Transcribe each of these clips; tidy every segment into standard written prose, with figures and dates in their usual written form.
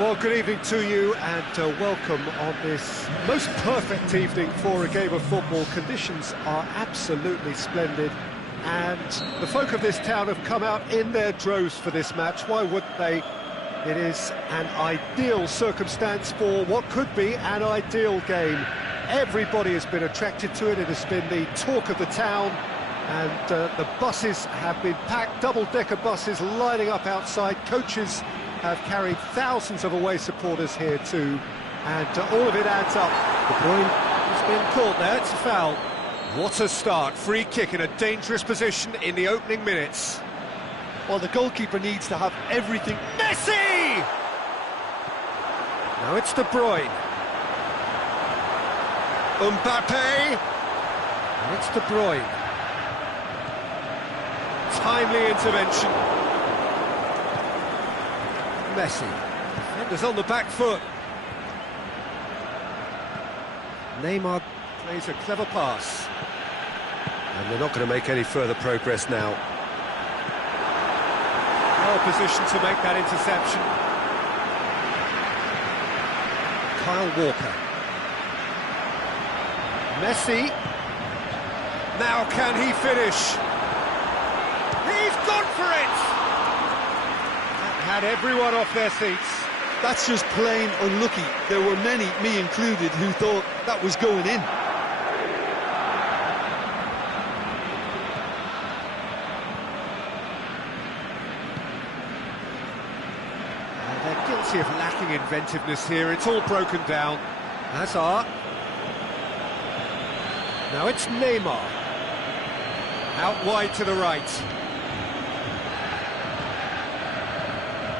Well, good evening to you and welcome on this most perfect evening for a game of football. Conditions are absolutely splendid and the folk of this town have come out in their droves for this match. Why wouldn't they? It is an ideal circumstance for what could be an ideal game. Everybody has been attracted to it. It has been the talk of the town and the buses have been packed, double-decker buses lining up outside. Coaches have carried thousands of away supporters here too, and all of it adds up. De Bruyne has been caught there, it's a foul. What a start, free kick in a dangerous position in the opening minutes. Well, the goalkeeper needs to have everything. Messi! Now it's De Bruyne. Mbappe! And it's De Bruyne. Timely intervention. Messi. Defenders on the back foot. Neymar plays a clever pass. And they're not going to make any further progress now. Well positioned to make that interception. Kyle Walker. Messi. Now can he finish? He's gone for it! Had everyone off their seats. That's just plain unlucky. There were many, me included, who thought that was going in. They're guilty of lacking inventiveness here. It's all broken down. Hazard. Now it's Neymar. Out wide to the right.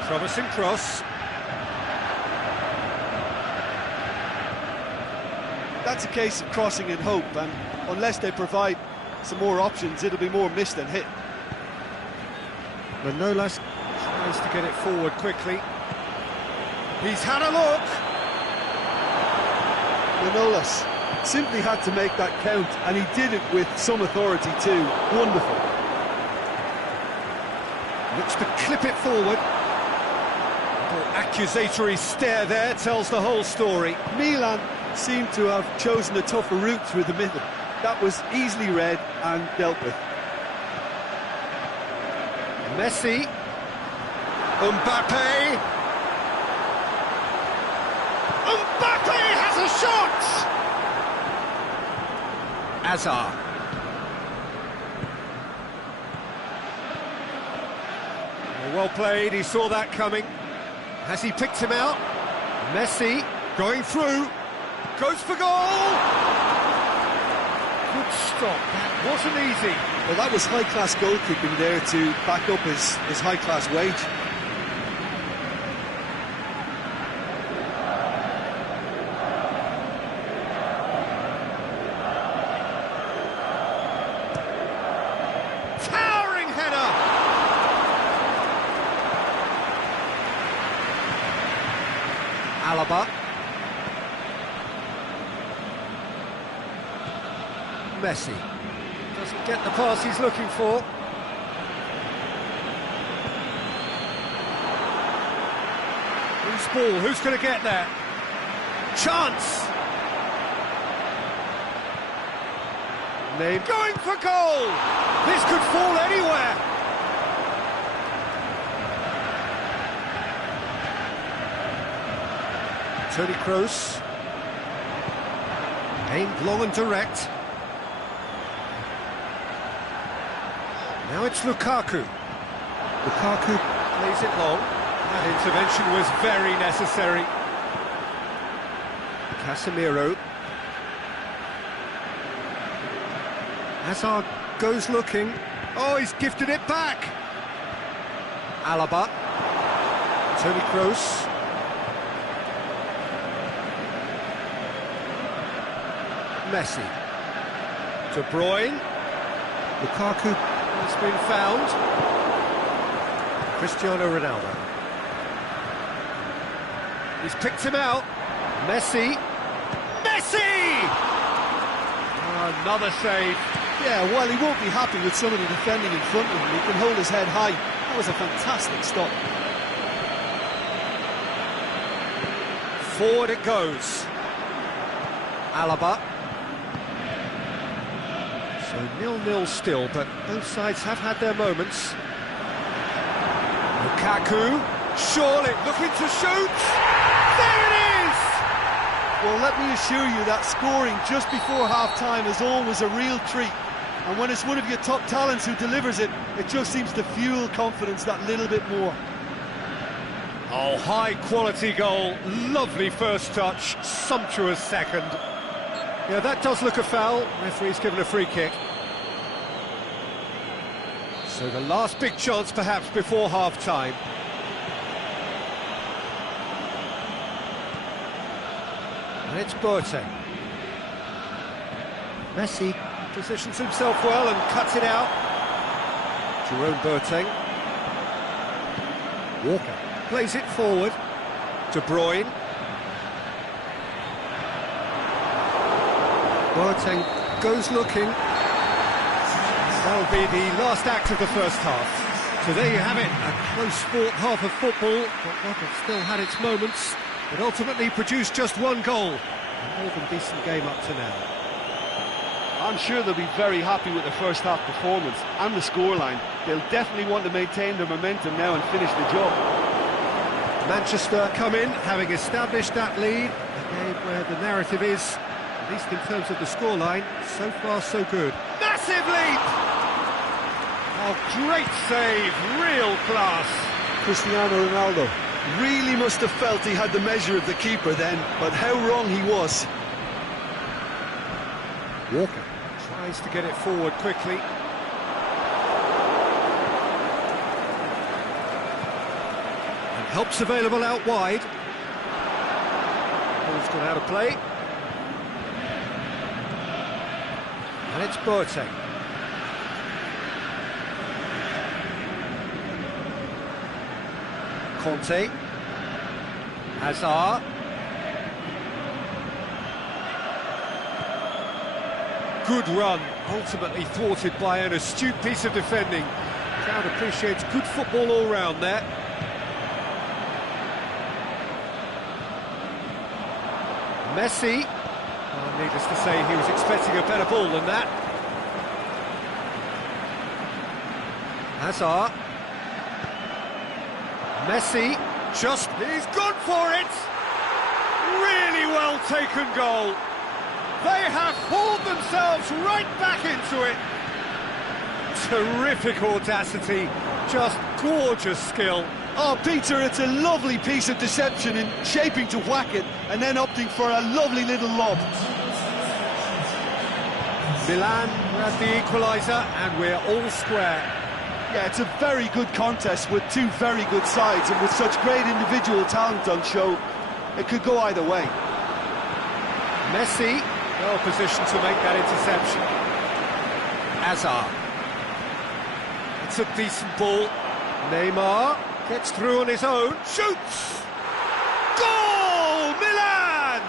Promising cross. That's a case of crossing in hope, and unless they provide some more options, it'll be more missed than hit. Manolas tries to get it forward quickly. He's had a look. Manolas simply had to make that count, and he did it with some authority too. Wonderful. Looks to clip it forward. Accusatory stare there tells the whole story. Milan seemed to have chosen a tougher route through the middle. That was easily read and dealt with. Messi. Mbappe. Mbappe has a shot! Hazard. Well played, he saw that coming. Has he picked him out? Messi going through, goes for goal! Good stop, that wasn't easy. Well, that was high-class goalkeeping there to back up his high-class wage. Towering header! Alaba. Messi. Doesn't get the pass he's looking for. Who's ball? Who's going to get there? Chance! They're going for goal! This could fall anywhere! Toni Kroos. Aimed long and direct. Now it's Lukaku. Lukaku plays it long. That intervention was very necessary. Casemiro. Hazard goes looking. Oh, he's gifted it back. Alaba. Toni Kroos. Messi. De Bruyne. Lukaku has been found. Cristiano Ronaldo. He's picked him out. Messi. Messi! Oh, another save. Yeah, well, he won't be happy with somebody defending in front of him. He can hold his head high. That was a fantastic stop. Forward it goes. Alaba. So 0-0 still, but both sides have had their moments. Lukaku, surely looking to shoot. There it is! Well, let me assure you that scoring just before half-time is always a real treat. And when it's one of your top talents who delivers it, it just seems to fuel confidence that little bit more. Oh, high-quality goal, lovely first touch, sumptuous second. Yeah, that does look a foul. Referee's given a free kick. So the last big chance perhaps before half-time. And it's Boateng. Messi positions himself well and cuts it out. Jerome Boateng. Walker plays it forward. De Bruyne. Boateng goes looking. That'll be the last act of the first half. So there you have it, a close-fought half of football, but one that still had its moments, but ultimately produced just one goal. A more than decent game up to now. I'm sure they'll be very happy with their first half performance and the scoreline. They'll definitely want to maintain their momentum now and finish the job. Manchester come in, having established that lead, a game where the narrative is, at least in terms of the scoreline, so far so good. Massive leap! Oh, great save, real class. Cristiano Ronaldo really must have felt he had the measure of the keeper then, but how wrong he was. Walker tries to get it forward quickly. And help's available out wide. Ball's gone out of play. And it's Boateng. Conte. Hazard. Good run, ultimately thwarted by an astute piece of defending. Crowd appreciates good football all round there. Messi. Oh, needless to say, he was expecting a better ball than that. Hazard. Messi, he's gone for it! Really well taken goal. They have hauled themselves right back into it. Terrific audacity, just gorgeous skill. Oh, Peter, it's a lovely piece of deception in shaping to whack it and then opting for a lovely little lob. Milan had the equaliser and we're all square. Yeah, it's a very good contest with two very good sides, and with such great individual talent on show, it could go either way. Messi, well positioned to make that interception. Hazard. It's a decent ball. Neymar gets through on his own, shoots! Goal! Milan!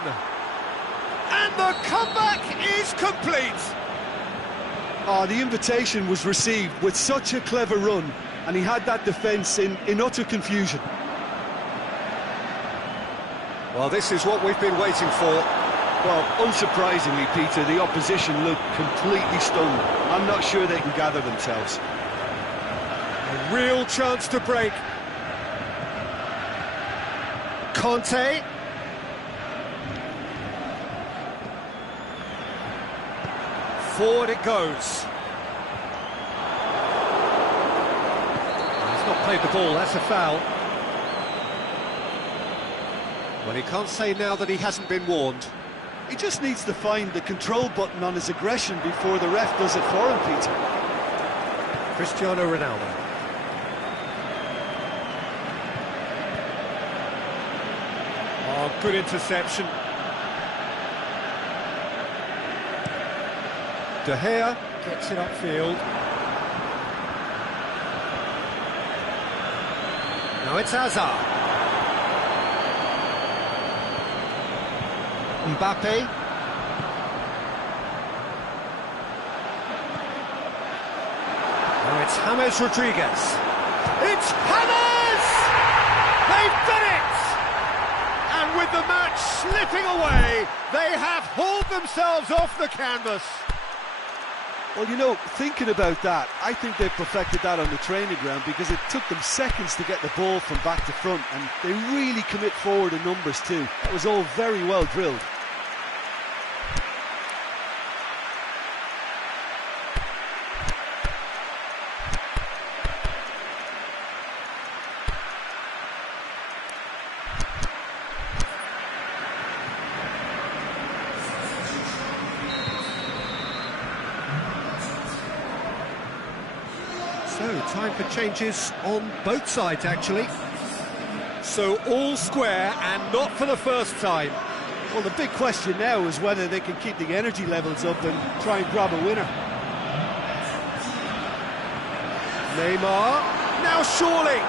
And the comeback is complete! Oh, the invitation was received with such a clever run, and he had that defence in utter confusion. Well, this is what we've been waiting for. Well, unsurprisingly, Peter, the opposition looked completely stunned. I'm not sure they can gather themselves. A real chance to break. Conte. Forward it goes. He's not played the ball, that's a foul. Well, he can't say now that he hasn't been warned. He just needs to find the control button on his aggression before the ref does it for him, Peter. Cristiano Ronaldo. Oh, good interception. De Gea gets it upfield. Now it's Hazard. Mbappe. Now it's James Rodriguez. It's James! They've done it! And with the match slipping away. They have hauled themselves off the canvas. Well, you know, thinking about that, I think they perfected that on the training ground because it took them seconds to get the ball from back to front, and they really commit forward in numbers too. That was all very well drilled. So, time for changes on both sides, actually. So, all square and not for the first time. Well, the big question now is whether they can keep the energy levels up and try and grab a winner. Neymar, now surely.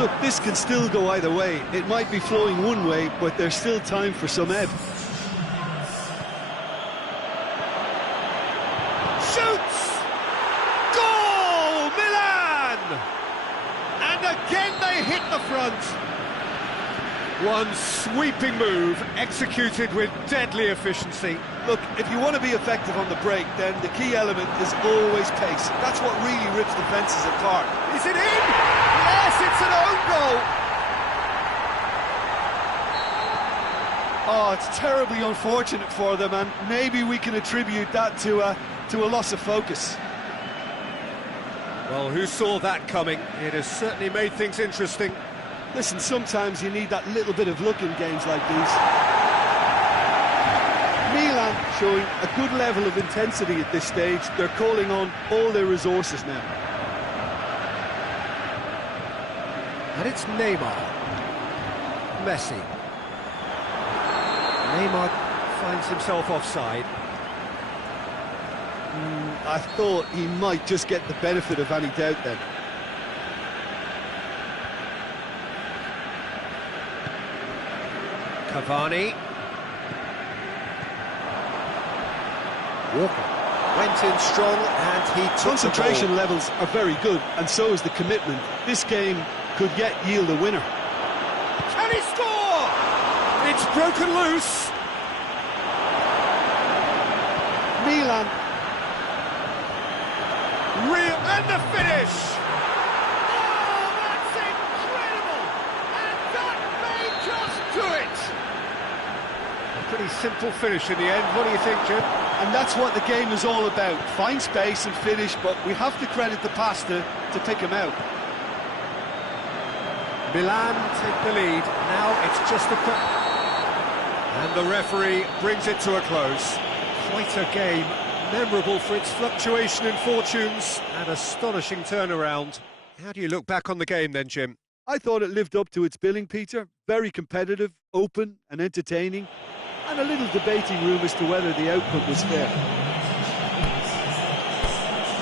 Look, this can still go either way. It might be flowing one way, but there's still time for some ebb. Shoots! Goal! Milan! And again they hit the front. One sweeping move, executed with deadly efficiency. Look, if you want to be effective on the break, then the key element is always pace. That's what really rips defences apart. Is it in? Yes, it's an own goal. Oh, it's terribly unfortunate for them, and maybe we can attribute that to a loss of focus. Well, who saw that coming? It has certainly made things interesting. Listen, sometimes you need that little bit of luck in games like these. Milan showing a good level of intensity at this stage. They're calling on all their resources now. And it's Neymar. Messi. Neymar finds himself offside. I thought he might just get the benefit of any doubt then. Cavani. Walker went in strong and he took Concentration the ball. levels are very good, and so is the commitment. This game could yet yield a winner. Can he score? It's broken loose. Milan. Real and the finish. Oh, that's incredible! And that may just do it. A pretty simple finish in the end. What do you think, Jim? And that's what the game is all about. Find space and finish, but we have to credit the pasta to pick him out. Milan take the lead. Now it's just a... And the referee brings it to a close. Quite a game. Memorable for its fluctuation in fortunes and astonishing turnaround. How do you look back on the game then, Jim? I thought it lived up to its billing, Peter. Very competitive, open and entertaining, and a little debating room as to whether the outcome was fair.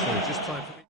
So just time for me.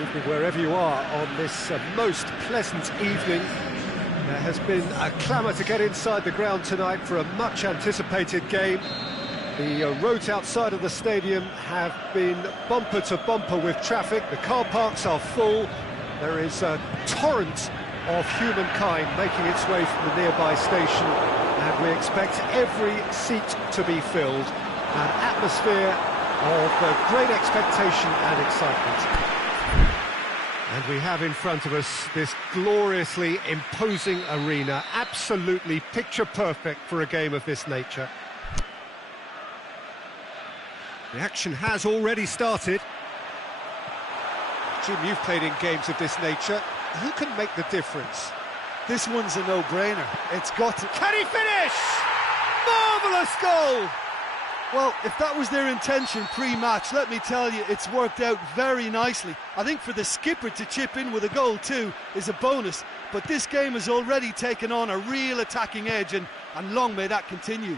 Evening wherever you are on this most pleasant evening. There has been a clamour to get inside the ground tonight for a much anticipated game. The roads outside of the stadium have been bumper to bumper with traffic. The car parks are full. There is a torrent of humankind making its way from the nearby station, and we expect every seat to be filled. An atmosphere of great expectation and excitement. And we have in front of us this gloriously imposing arena, absolutely picture perfect for a game of this nature. The action has already started. Jim, you've played in games of this nature. Who can make the difference? This one's a no-brainer. It's got to... Can he finish? Marvellous goal! Well, if that was their intention pre-match, let me tell you, it's worked out very nicely. I think for the skipper to chip in with a goal too is a bonus, but this game has already taken on a real attacking edge, and long may that continue.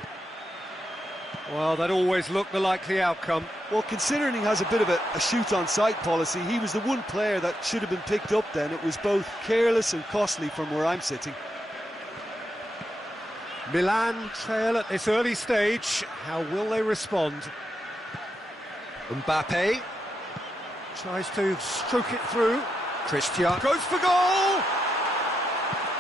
Well, that always looked the likely outcome. Well, considering he has a bit of a shoot-on-sight policy, he was the one player that should have been picked up then. It was both careless and costly from where I'm sitting. Milan trail at this early stage. How will they respond? Mbappe tries to stroke it through. Cristiano goes for goal!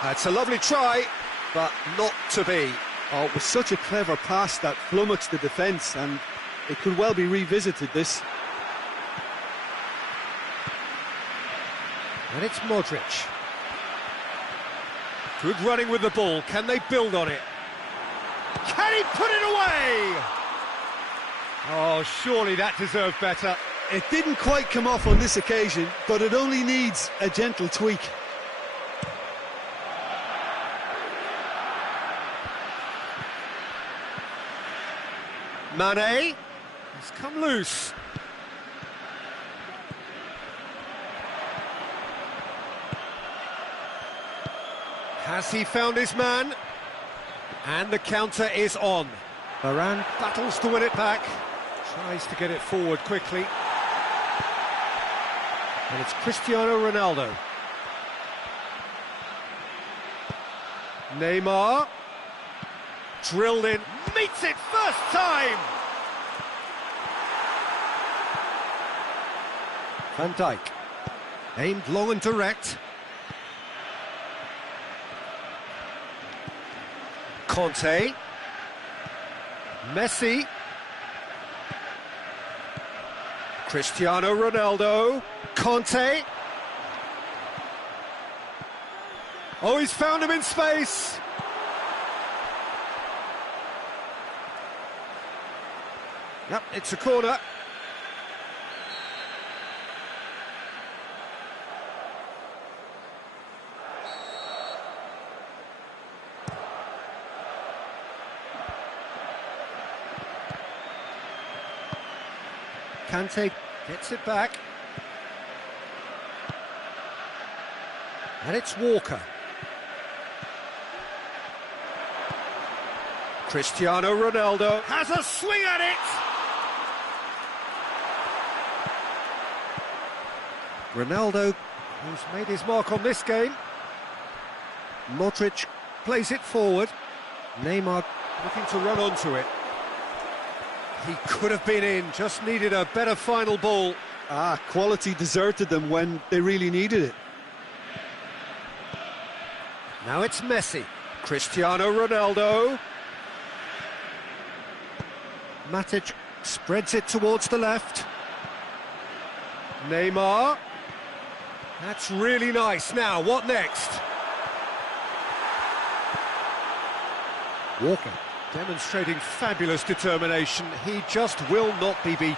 That's a lovely try, but not to be. Oh, it was such a clever pass that flummoxed the defence, and it could well be revisited, this. And it's Modric. Good running with the ball. Can they build on it? Can he put it away? Oh, surely that deserved better. It didn't quite come off on this occasion, but it only needs a gentle tweak. Mane has come loose. Has he found his man? And the counter is on. Varane battles to win it back. Tries to get it forward quickly. And it's Cristiano Ronaldo. Neymar. Drilled in. Meets it first time! Van Dijk. Aimed long and direct. Conte. Messi. Cristiano Ronaldo. Conte. Oh, he's found him in space. Yep, it's a corner. Kante gets it back. And it's Walker. Cristiano Ronaldo has a swing at it! Ronaldo, who's made his mark on this game. Modric plays it forward. Neymar looking to run onto it. He could have been in, just needed a better final ball. Quality deserted them when they really needed it. Now it's Messi. Cristiano Ronaldo. Matic spreads it towards the left. Neymar. That's really nice. Now, what next? Walker demonstrating fabulous determination. He just will not be beaten.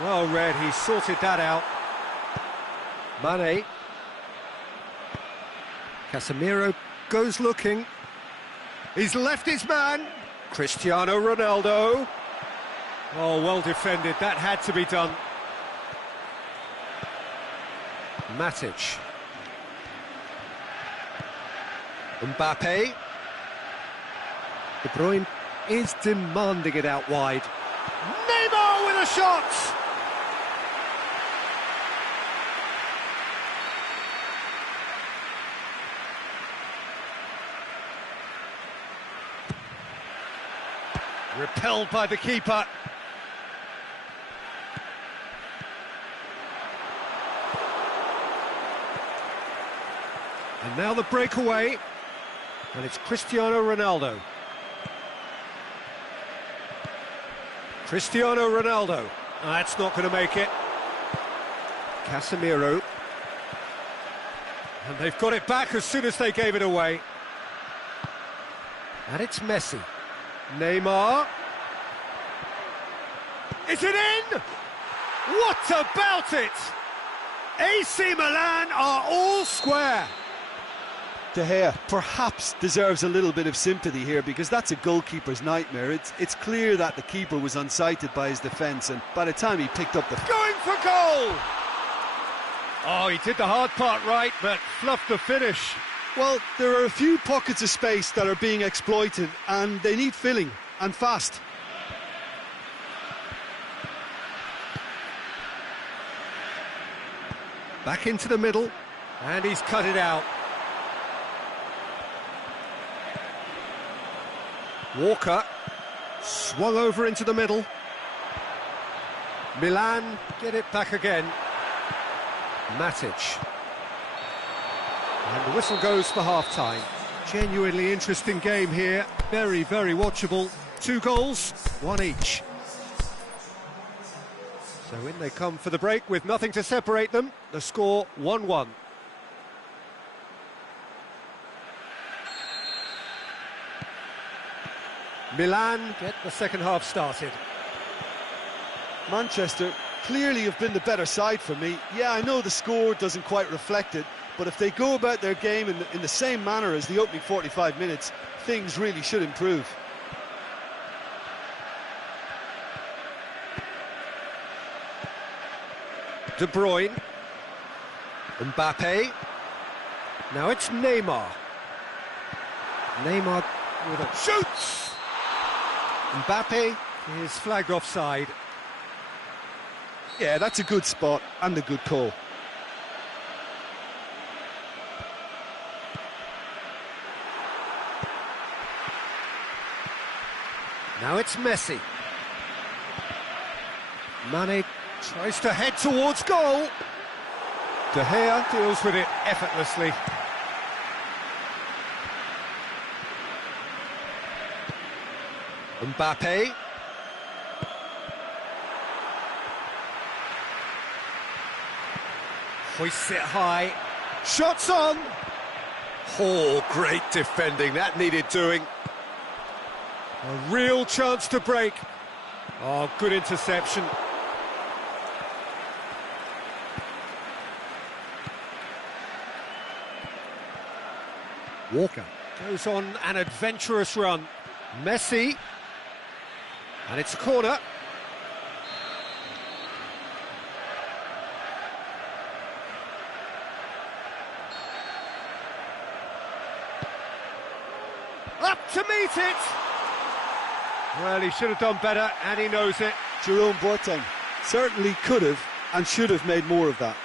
Well read, he sorted that out. Mane. Casemiro goes looking. He's left his man. Cristiano Ronaldo. Oh, well defended. That had to be done. Matic. Mbappe. De Bruyne is demanding it out wide. Neymar with a shot! Repelled by the keeper. And now the breakaway. And it's Cristiano Ronaldo. Cristiano Ronaldo. That's not going to make it. Casemiro. And they've got it back as soon as they gave it away. And it's Messi. Neymar. Is it in? What about it? AC Milan are all square. De Gea perhaps deserves a little bit of sympathy here, because that's a goalkeeper's nightmare. It's clear that the keeper was unsighted by his defence, and by the time he picked up the... Going for goal! Oh, he did the hard part right, but fluffed the finish. Well, there are a few pockets of space that are being exploited, and they need filling, and fast. Back into the middle, and he's cut it out. Walker swung over into the middle. Milan get it back again. Matic. And the whistle goes for half-time. Genuinely interesting game here. Very, very watchable. 2 goals, 1 each. So in they come for the break with nothing to separate them. The score 1-1. Milan get the second half started. Manchester clearly have been the better side for me. Yeah, I know the score doesn't quite reflect it, but if they go about their game in the same manner as the opening 45 minutes, things really should improve. De Bruyne. Mbappe. Now it's Neymar. Neymar with a shoots! Mbappe is flagged offside. Yeah, that's a good spot and a good call. Now it's Messi. Mane tries to head towards goal. De Gea deals with it effortlessly. Mbappe. Hoists it high. Shots on. Oh, great defending. That needed doing. A real chance to break. Oh, good interception. Walker goes on an adventurous run. Messi. And it's a corner. Up to meet it! Well, he should have done better, and he knows it. Jerome Boateng certainly could have and should have made more of that.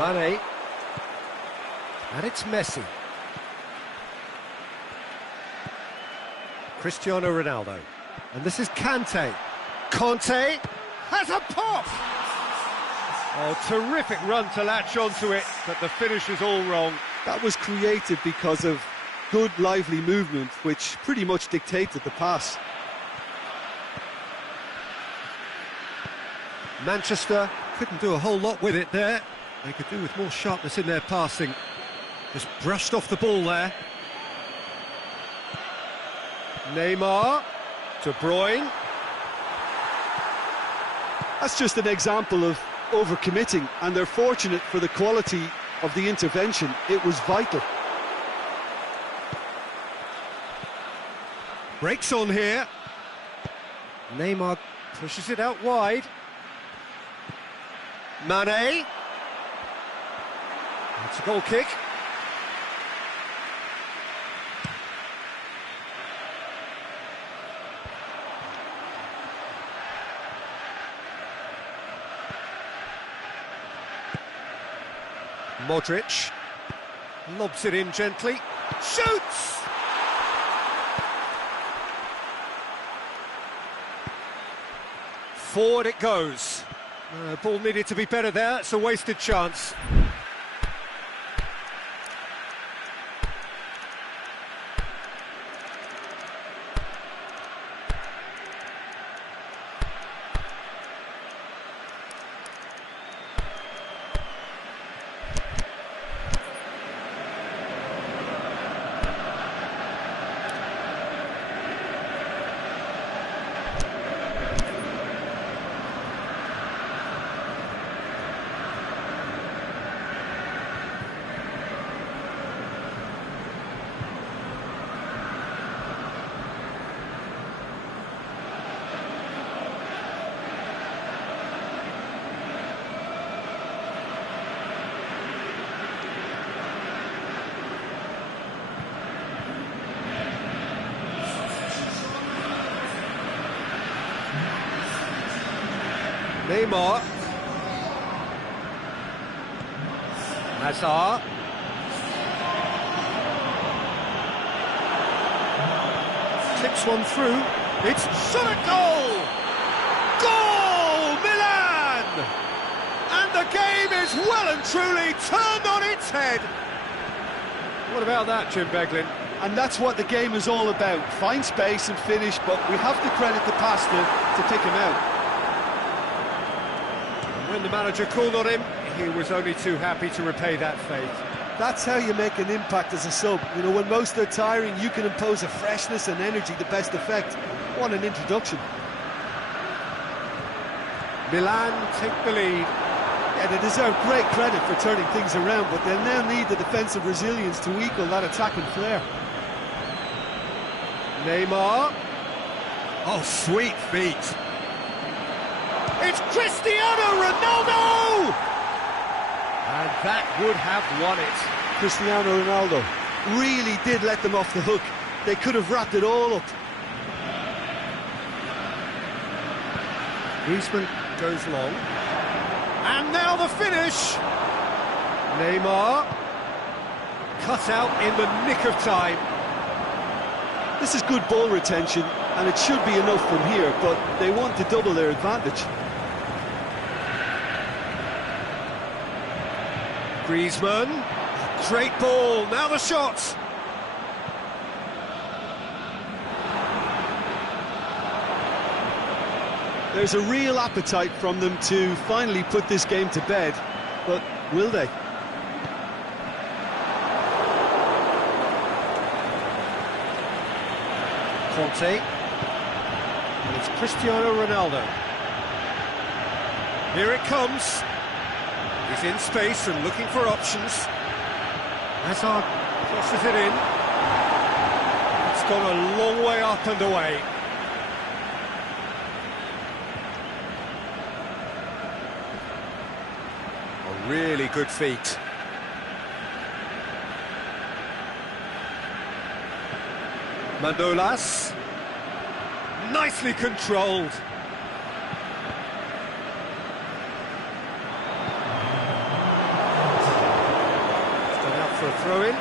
Mane. And it's Messi. Cristiano Ronaldo. And this is Kante. Conte has a pop! Oh, terrific run to latch onto it, but the finish is all wrong. That was created because of good, lively movement, which pretty much dictated the pass. Manchester couldn't do a whole lot with it there. They could do with more sharpness in their passing. Just brushed off the ball there. Neymar. De Bruyne. That's just an example of overcommitting, and they're fortunate for the quality of the intervention. It was vital. Breaks on here. Neymar pushes it out wide. Mane. It's a goal kick. Modric lobs it in gently. Shoots! Forward it goes. Ball needed to be better there, it's a wasted chance. Neymar. Hazard. Tips one through. It's shot at goal! Goal! Milan! And the game is well and truly turned on its head. What about that, Jim Beglin? And that's what the game is all about. Find space and finish, but we have to credit the pastor to pick him out. When the manager called on him, he was only too happy to repay that faith. That's how you make an impact as a sub. You know, when most are tiring, you can impose a freshness and energy to best effect. What an introduction. Milan take the lead. Yeah, they deserve great credit for turning things around, but they'll now need the defensive resilience to equal that attacking flair. Neymar. Oh, sweet feet. It's Cristiano Ronaldo! And that would have won it. Cristiano Ronaldo really did let them off the hook. They could have wrapped it all up. Griezmann goes long. And now the finish! Neymar cut out in the nick of time. This is good ball retention, and it should be enough from here, but they want to double their advantage. Griezmann, great ball, now the shot. There's a real appetite from them to finally put this game to bed, but will they? Conte, and it's Cristiano Ronaldo. Here it comes. He's in space and looking for options. Hazard crosses it in. It's gone a long way up and away. A really good feat. Mandolas. Nicely controlled. For a throw-in.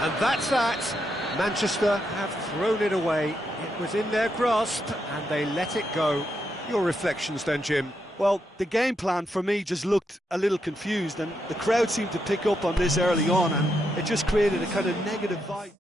And that's that. Manchester have thrown it away. It was in their grasp and they let it go. Your reflections then, Jim? Well, the game plan for me just looked a little confused, and the crowd seemed to pick up on this early on, and it just created a kind of negative vibe.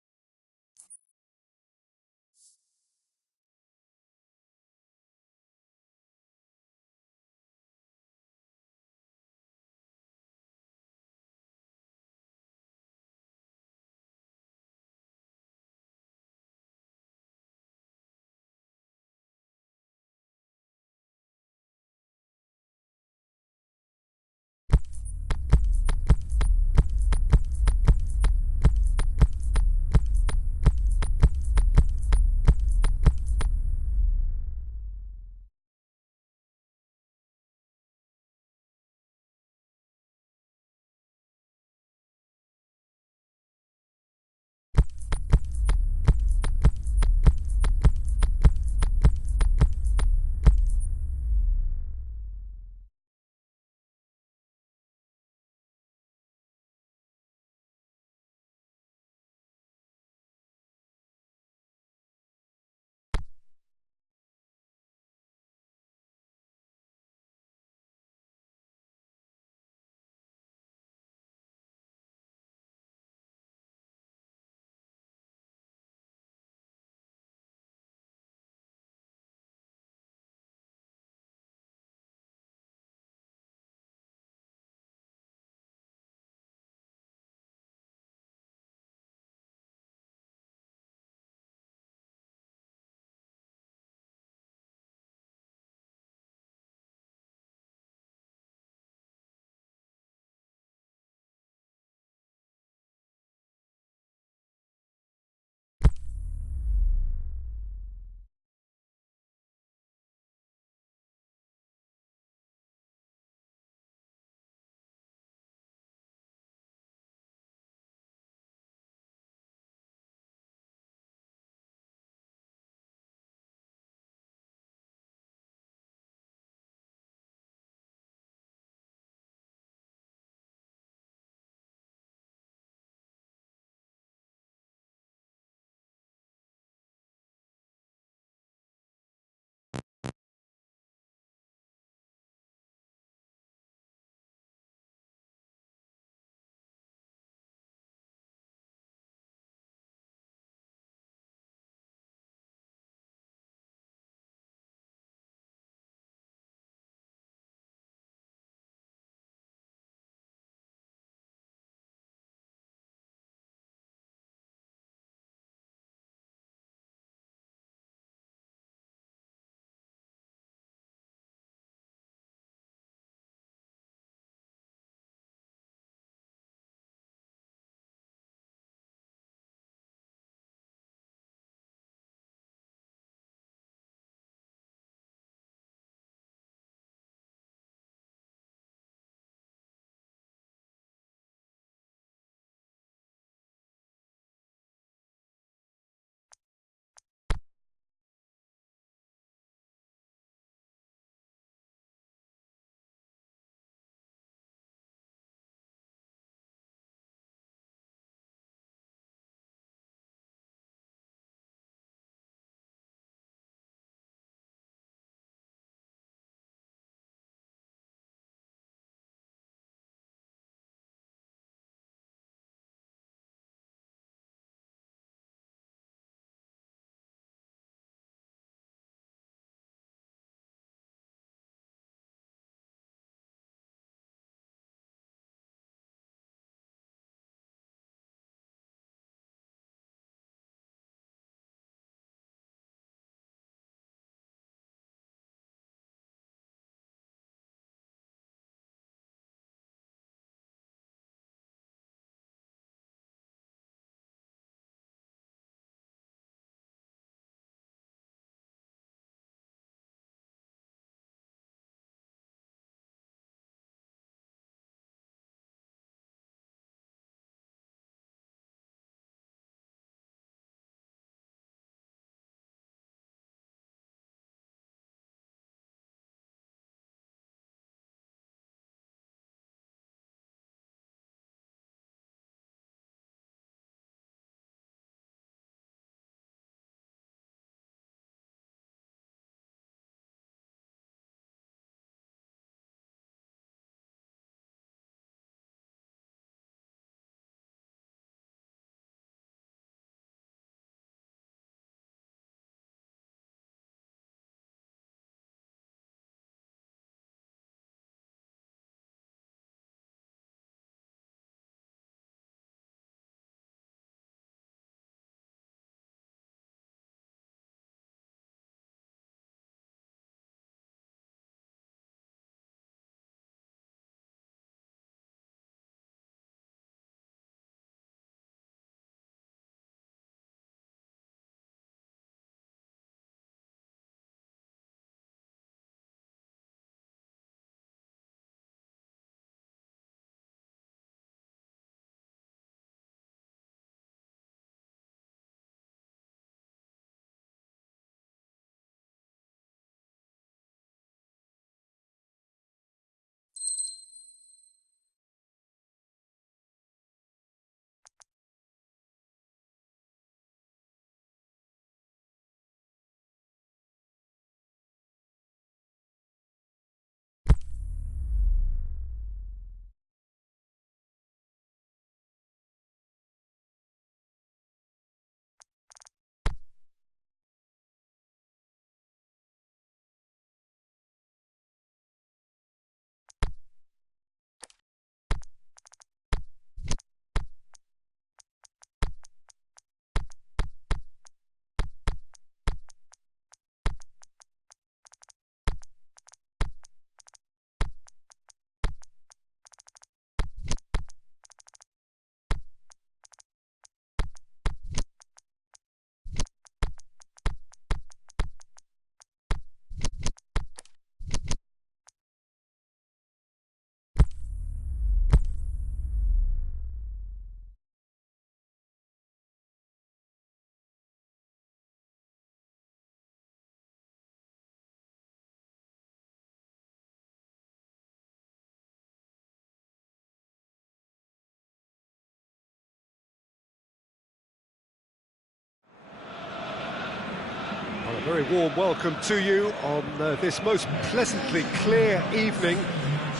Very warm welcome to you on this most pleasantly clear evening.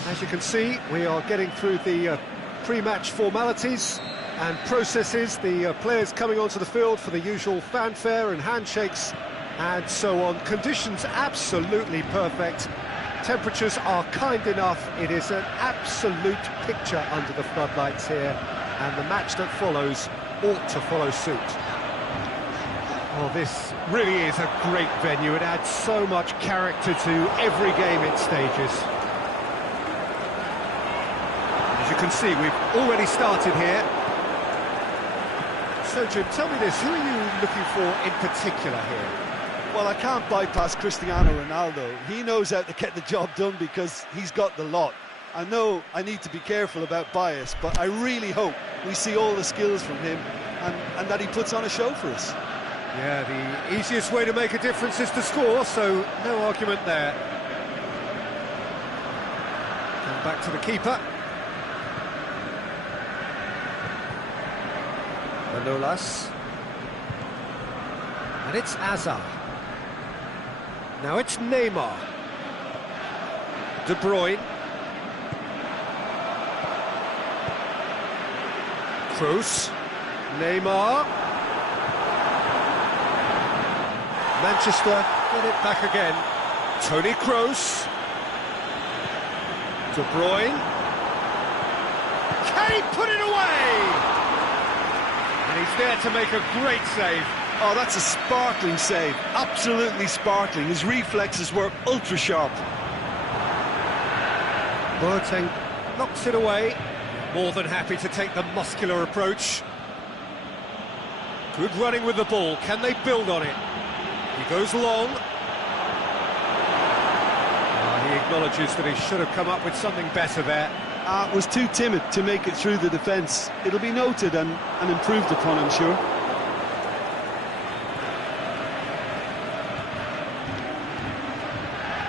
As you can see, we are getting through the pre-match formalities and processes, the players coming onto the field for the usual fanfare and handshakes and so on. Conditions absolutely perfect. Temperatures are kind enough. It is an absolute picture under the floodlights here, and the match that follows ought to follow suit. Oh, this really is a great venue. It adds so much character to every game it stages. As you can see, we've already started here. So, Jim, tell me this, who are you looking for in particular here? Well, I can't bypass Cristiano Ronaldo. He knows how to get the job done because he's got the lot. I know I need to be careful about bias, but I really hope we see all the skills from him and that he puts on a show for us. Yeah, the easiest way to make a difference is to score, so no argument there. Come back to the keeper. Manolas. And it's Hazard. Now it's Neymar. De Bruyne. Kroos. Neymar. Manchester get it back again. Toni Kroos. De Bruyne. Can he put it away? And he's there to make a great save. Oh, that's a sparkling save. Absolutely sparkling. His reflexes were ultra sharp. Boateng knocks it away. More than happy to take the muscular approach. Good running with the ball. Can they build on it? He goes long. He acknowledges that he should have come up with something better there. Was too timid to make it through the defence. It'll be noted and improved upon, I'm sure.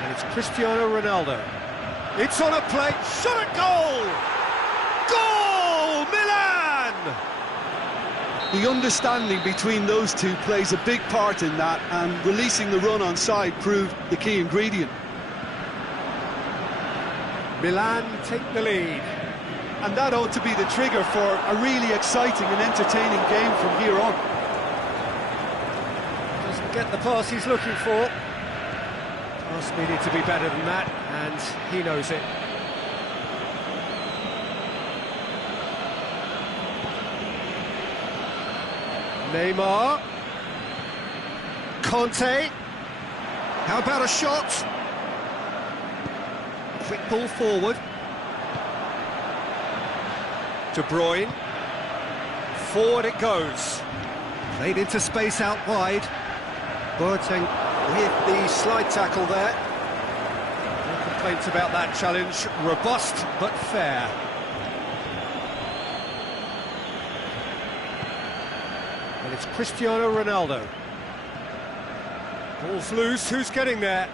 And it's Cristiano Ronaldo. It's on a plate. Shot at goal! Goal! Milan! The understanding between those two plays a big part in that, and releasing the run on side proved the key ingredient. Milan take the lead. And that ought to be the trigger for a really exciting and entertaining game from here on. Doesn't get the pass he's looking for. Pass needed to be better than that, and he knows it. Neymar. Conte. How about a shot? Quick ball forward. De Bruyne. Forward it goes. Played into space out wide. Boateng with the slide tackle there. No complaints about that challenge. Robust but fair. And it's Cristiano Ronaldo. Ball's loose, who's getting there?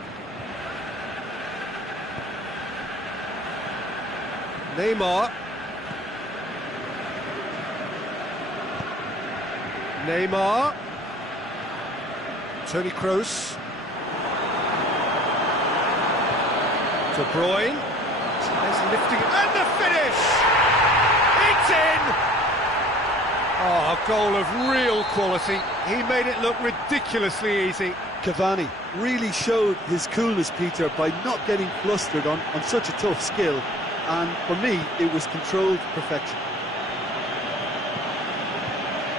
Neymar. Neymar. Toni Kroos. De Bruyne. There's lifting and the finish! It's in! Oh, a goal of real quality. He made it look ridiculously easy. Cavani really showed his coolness, Peter, by not getting flustered on such a tough skill. And for me, it was controlled perfection.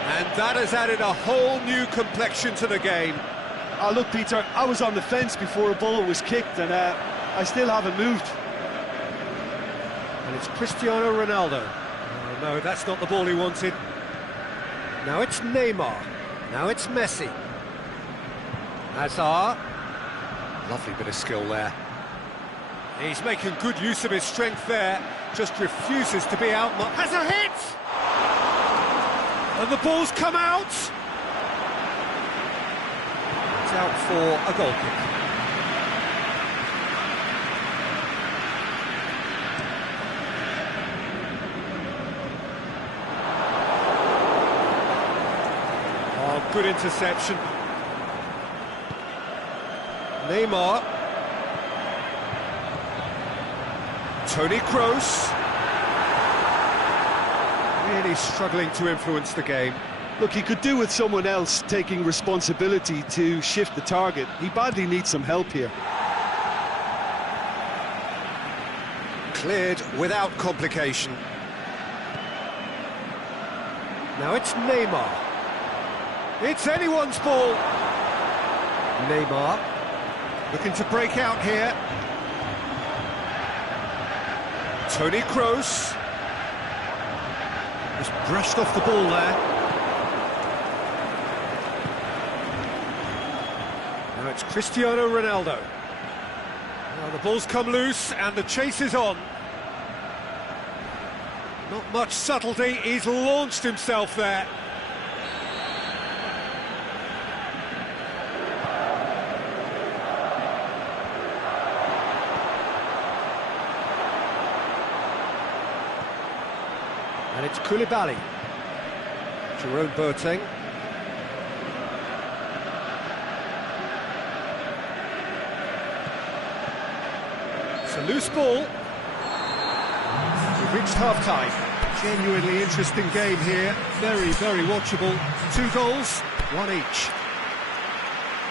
And that has added a whole new complexion to the game. Look, Peter, I was on the fence before a ball was kicked, and I still haven't moved. And it's Cristiano Ronaldo. Oh, no, that's not the ball he wanted. Now it's Neymar. Now it's Messi. Hazard. Lovely bit of skill there. He's making good use of his strength there. Just refuses to be outmarked. Has a hit! And the ball's come out. It's out for a goal kick. Oh, good interception. Neymar. Toni Kroos. Really struggling to influence the game. Look, he could do with someone else taking responsibility to shift the target. He badly needs some help here. Cleared without complication. Now it's Neymar. It's anyone's ball. Neymar looking to break out here. Toni Kroos. Just brushed off the ball there. Now it's Cristiano Ronaldo. Now the ball's come loose and the chase is on. Not much subtlety, he's launched himself there. And it's Koulibaly. Jerome Boateng. It's a loose ball. We've reached half-time. Genuinely interesting game here. Very, very watchable. 2 goals, 1 each.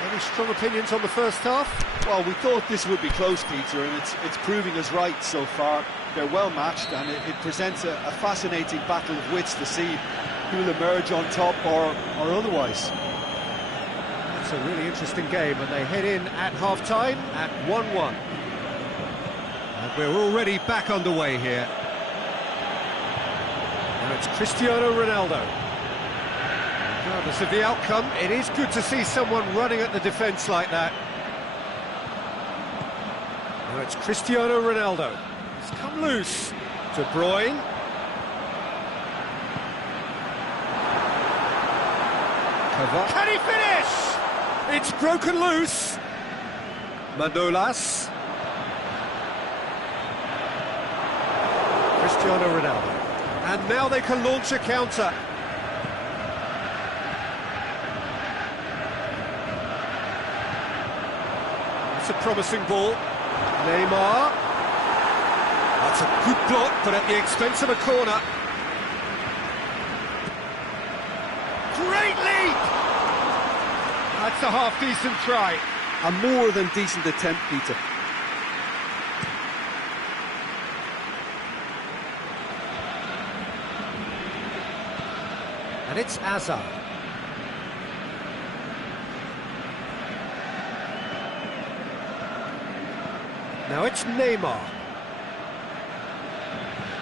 Any strong opinions on the first half? Well, we thought this would be close, Peter, and it's proving us right so far. They're well matched, and it presents a fascinating battle of wits to see who will emerge on top or otherwise. It's a really interesting game, and they head in at half-time at 1-1. And we're already back underway here. Now it's Cristiano Ronaldo. Regardless of the outcome, it is good to see someone running at the defence like that. Now it's Cristiano Ronaldo. It's come loose. De Bruyne. Can he finish? It's broken loose. Manolas. Cristiano Ronaldo. And now they can launch a counter. It's a promising ball. Neymar. That's a good block, but at the expense of a corner. Great leap! That's a half-decent try. A more than decent attempt, Peter. And it's Hazard. Now it's Neymar.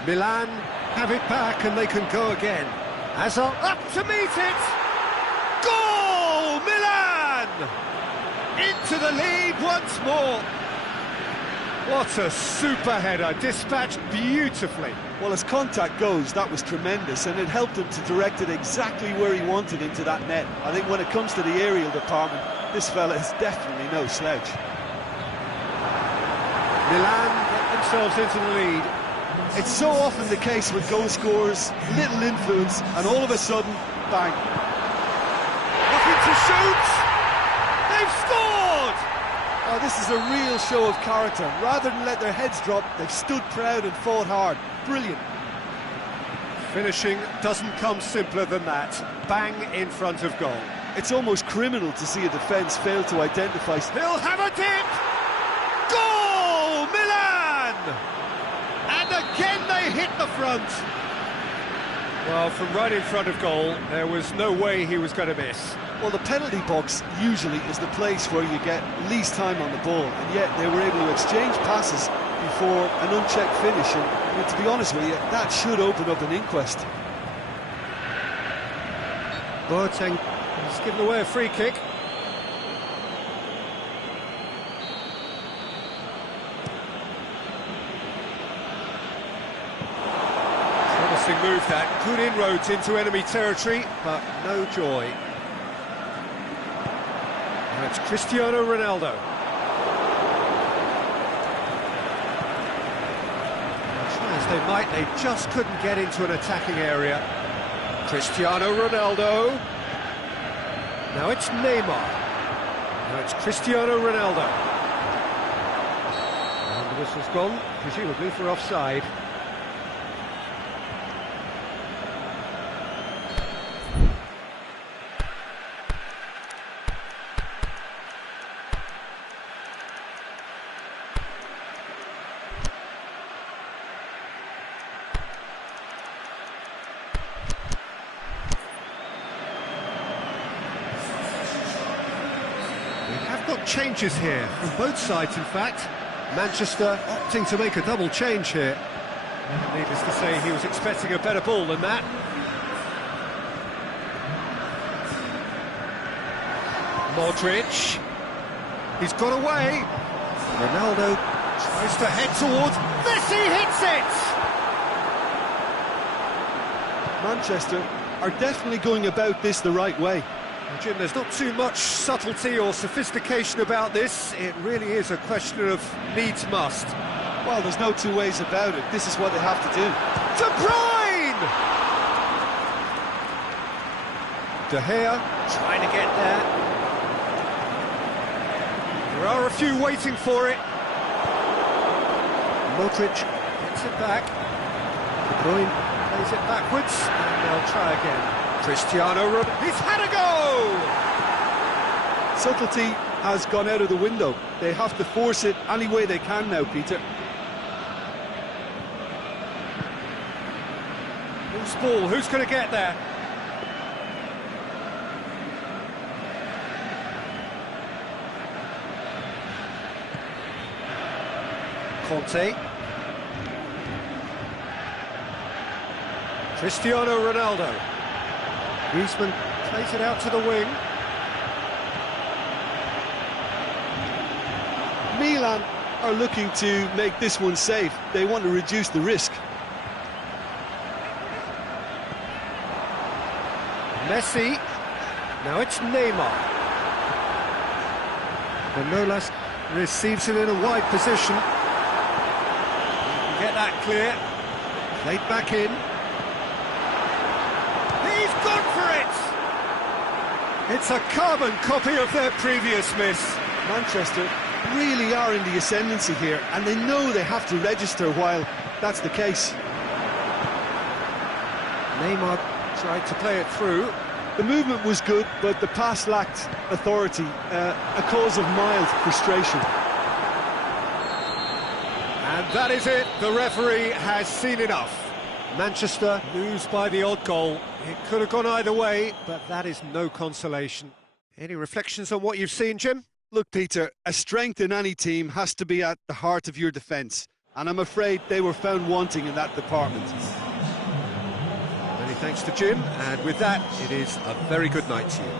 Milan have it back and they can go again. Hazard up to meet it! Goal! Milan! Into the lead once more. What a super header, dispatched beautifully. Well, as contact goes, that was tremendous, and it helped him to direct it exactly where he wanted into that net. I think when it comes to the aerial department, this fella is definitely no slouch. Milan get themselves into the lead. It's so often the case with goal scorers, little influence, and all of a sudden, bang. Looking to shoot! They've scored! Oh, this is a real show of character. Rather than let their heads drop, they've stood proud and fought hard. Brilliant. Finishing doesn't come simpler than that. Bang in front of goal. It's almost criminal to see a defence fail to identify. He'll have a dip! Goal! Milan! And again they hit the front. Well, from right in front of goal, there was no way he was going to miss. Well, the penalty box usually is the place where you get least time on the ball, and yet they were able to exchange passes before an unchecked finish, and to be honest with you, that should open up an inquest. Boateng has given away a free kick. Promising move that, good inroads into enemy territory, but no joy. Now it's Cristiano Ronaldo. Try as they might, they just couldn't get into an attacking area. Cristiano Ronaldo. Now it's Neymar. Now it's Cristiano Ronaldo. And the whistle's gone, presumably for offside. Got changes here from both sides, in fact. Manchester opting to make a double change here. And needless to say, he was expecting a better ball than that. Modric. He's got away. Ronaldo tries to head towards. Messi hits it! Manchester are definitely going about this the right way. Jim, there's not too much subtlety or sophistication about this. It really is a question of needs must. Well, there's no two ways about it. This is what they have to do. De Bruyne! De Gea trying to get there. There are a few waiting for it. Modric gets it back. De Bruyne plays it backwards, and they'll try again. Cristiano Ronaldo, he's had a go! Subtlety has gone out of the window. They have to force it any way they can now, Peter. Loose ball, who's going to get there? Conte. Cristiano Ronaldo. Griezmann plays it out to the wing. Milan are looking to make this one safe. They want to reduce the risk. Messi. Now it's Neymar. Manolas receives it in a wide position. Get that clear. Played back in. He's gone for it! It's a carbon copy of their previous miss. Manchester really are in the ascendancy here, and they know they have to register while that's the case. Neymar tried to play it through. The movement was good, but the pass lacked authority, a cause of mild frustration. And that is it. The referee has seen enough. Manchester lose by the odd goal. It could have gone either way, but that is no consolation. Any reflections on what you've seen, Jim? Look, Peter, a strength in any team has to be at the heart of your defence, and I'm afraid they were found wanting in that department. Many thanks to Jim, and with that, it is a very good night to you.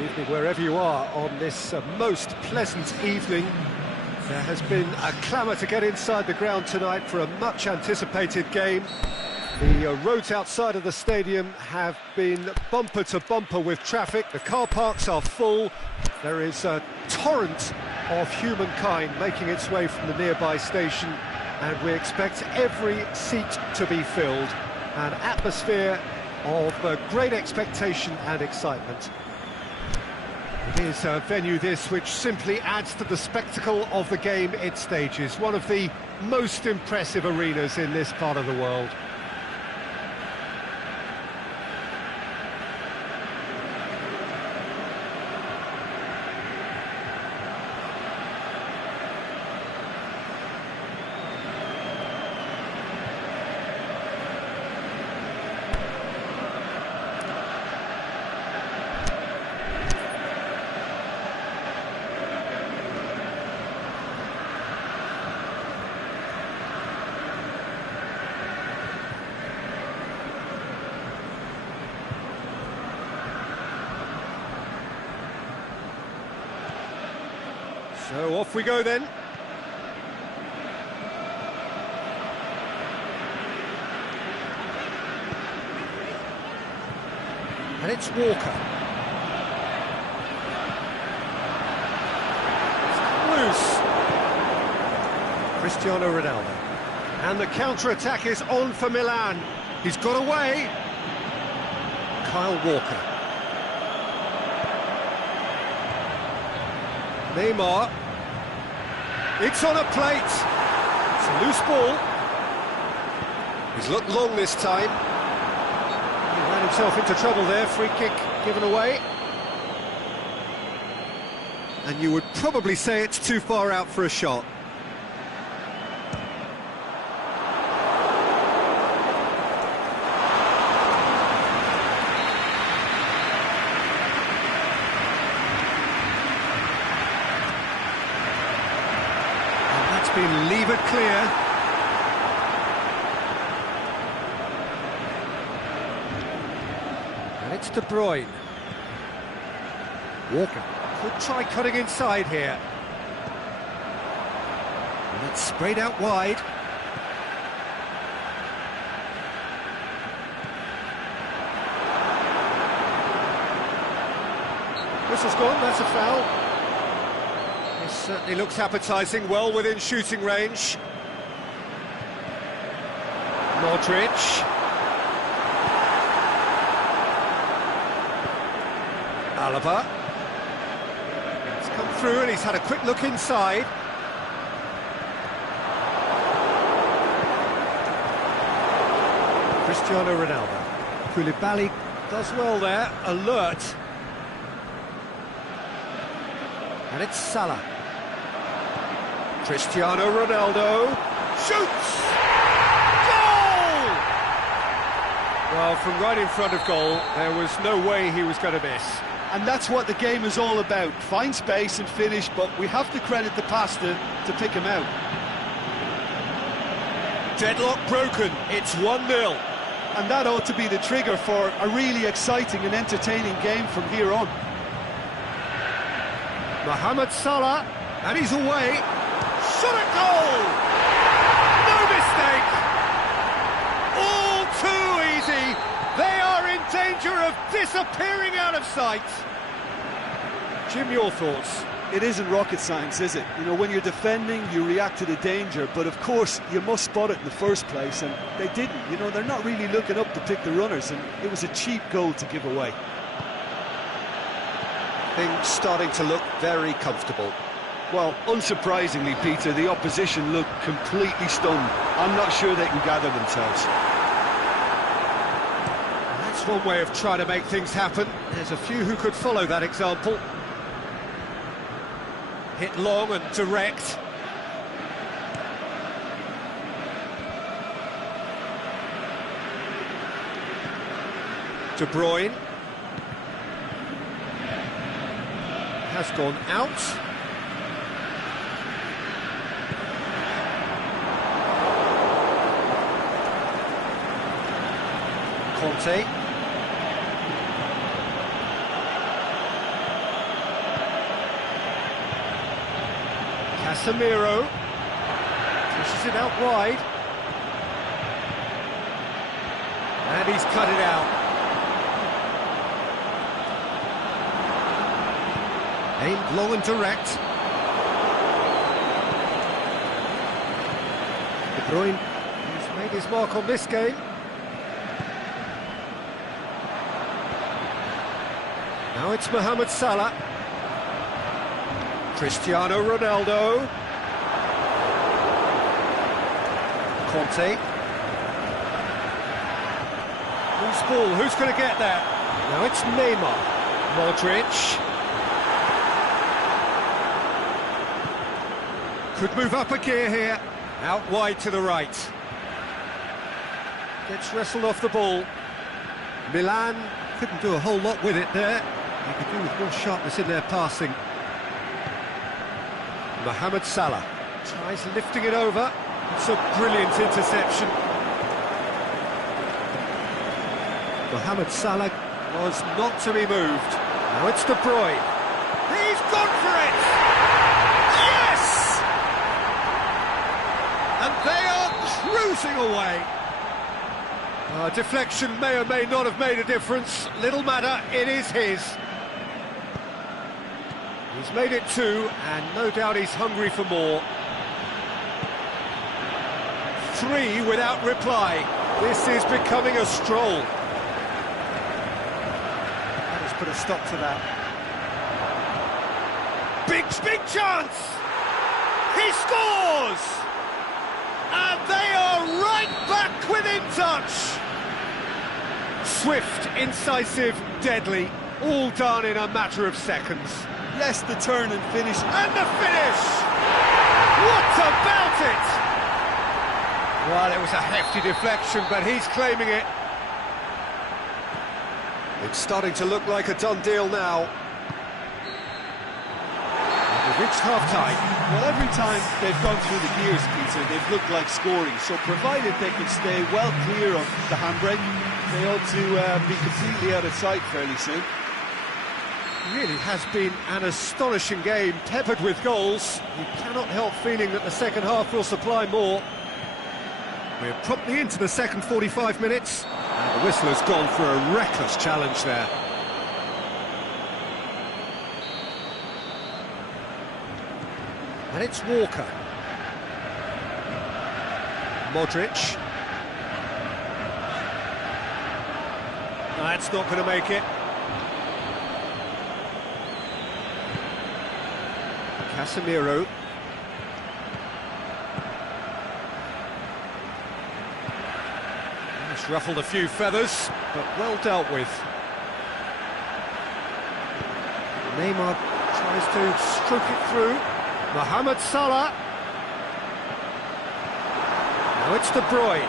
Good evening wherever you are on this most pleasant evening. There has been a clamour to get inside the ground tonight for a much anticipated game. The roads outside of the stadium have been bumper to bumper with traffic. The car parks are full. There is a torrent of humankind making its way from the nearby station, and we expect every seat to be filled. An atmosphere of great expectation and excitement. It is a venue this which simply adds to the spectacle of the game it stages. One of the most impressive arenas in this part of the world. So off we go then. And it's Walker. It's loose. Cristiano Ronaldo. And the counter-attack is on for Milan. He's got away. Kyle Walker. Neymar. It's on a plate. It's a loose ball. He's looked long this time. He ran himself into trouble there. Free kick given away. And you would probably say it's too far out for a shot. Been levered clear. And it's De Bruyne. Walker could try cutting inside here. And it's sprayed out wide. Whistle's gone, that's a foul. Certainly looks appetising, well within shooting range. Modric. Alaba. He's come through and he's had a quick look inside. Cristiano Ronaldo. Koulibaly does well there, alert. And it's Salah. Cristiano Ronaldo shoots! Goal! Well, from right in front of goal, there was no way he was going to miss. And that's what the game is all about. Find space and finish, but we have to credit the pass to pick him out. Deadlock broken, it's 1-0. And that ought to be the trigger for a really exciting and entertaining game from here on. Mohamed Salah, and he's away. Shot at goal! No mistake! All too easy. They are in danger of disappearing out of sight. Jim, your thoughts? It isn't rocket science, is it? You know, when you're defending, you react to the danger, but of course, you must spot it in the first place, and they didn't. You know, they're not really looking up to pick the runners, and it was a cheap goal to give away. Things starting to look very comfortable. Well, unsurprisingly, Peter, the opposition look completely stunned. I'm not sure they can gather themselves. That's one way of trying to make things happen. There's a few who could follow that example. Hit long and direct. De Bruyne. Has gone out. Conte. Casemiro pushes it out wide. And he's cut it out. Aimed low and direct. De Bruyne, he's made his mark on this game. Now it's Mohamed Salah. Cristiano Ronaldo. Conte. Who's ball? Who's going to get that? Now it's Neymar. Modric. Could move up a gear here. Out wide to the right. Gets wrestled off the ball. Milan couldn't do a whole lot with it there. They could do with more sharpness in their passing. Mohamed Salah tries lifting it over. It's a brilliant interception. Mohamed Salah was not to be moved. Now it's De Bruyne. He's gone for it! Yes! And they are cruising away. Deflection may or may not have made a difference. Little matter, it is his. He's made it 2, and no doubt he's hungry for more. 3 without reply. This is becoming a stroll. That has put a stop to that. Big chance! He scores! And they are right back within touch! Swift, incisive, deadly, all done in a matter of seconds. Yes, the turn and finish. And the finish! What about it? Well, it was a hefty deflection, but he's claiming it. It's starting to look like a done deal now. We've reached half-time. Well, every time they've gone through the gears, Peter, they've looked like scoring. So provided they can stay well clear of the handbrake, they ought to be completely out of sight fairly soon. Really has been an astonishing game, peppered with goals. You cannot help feeling that the second half will supply more. We're promptly into the second 45 minutes, and the whistle has gone for a reckless challenge there. And it's Walker. Modric. That's not going to make it. Casemiro. It's ruffled a few feathers, but well dealt with. Neymar tries to stroke it through. Mohamed Salah. Now it's De Bruyne.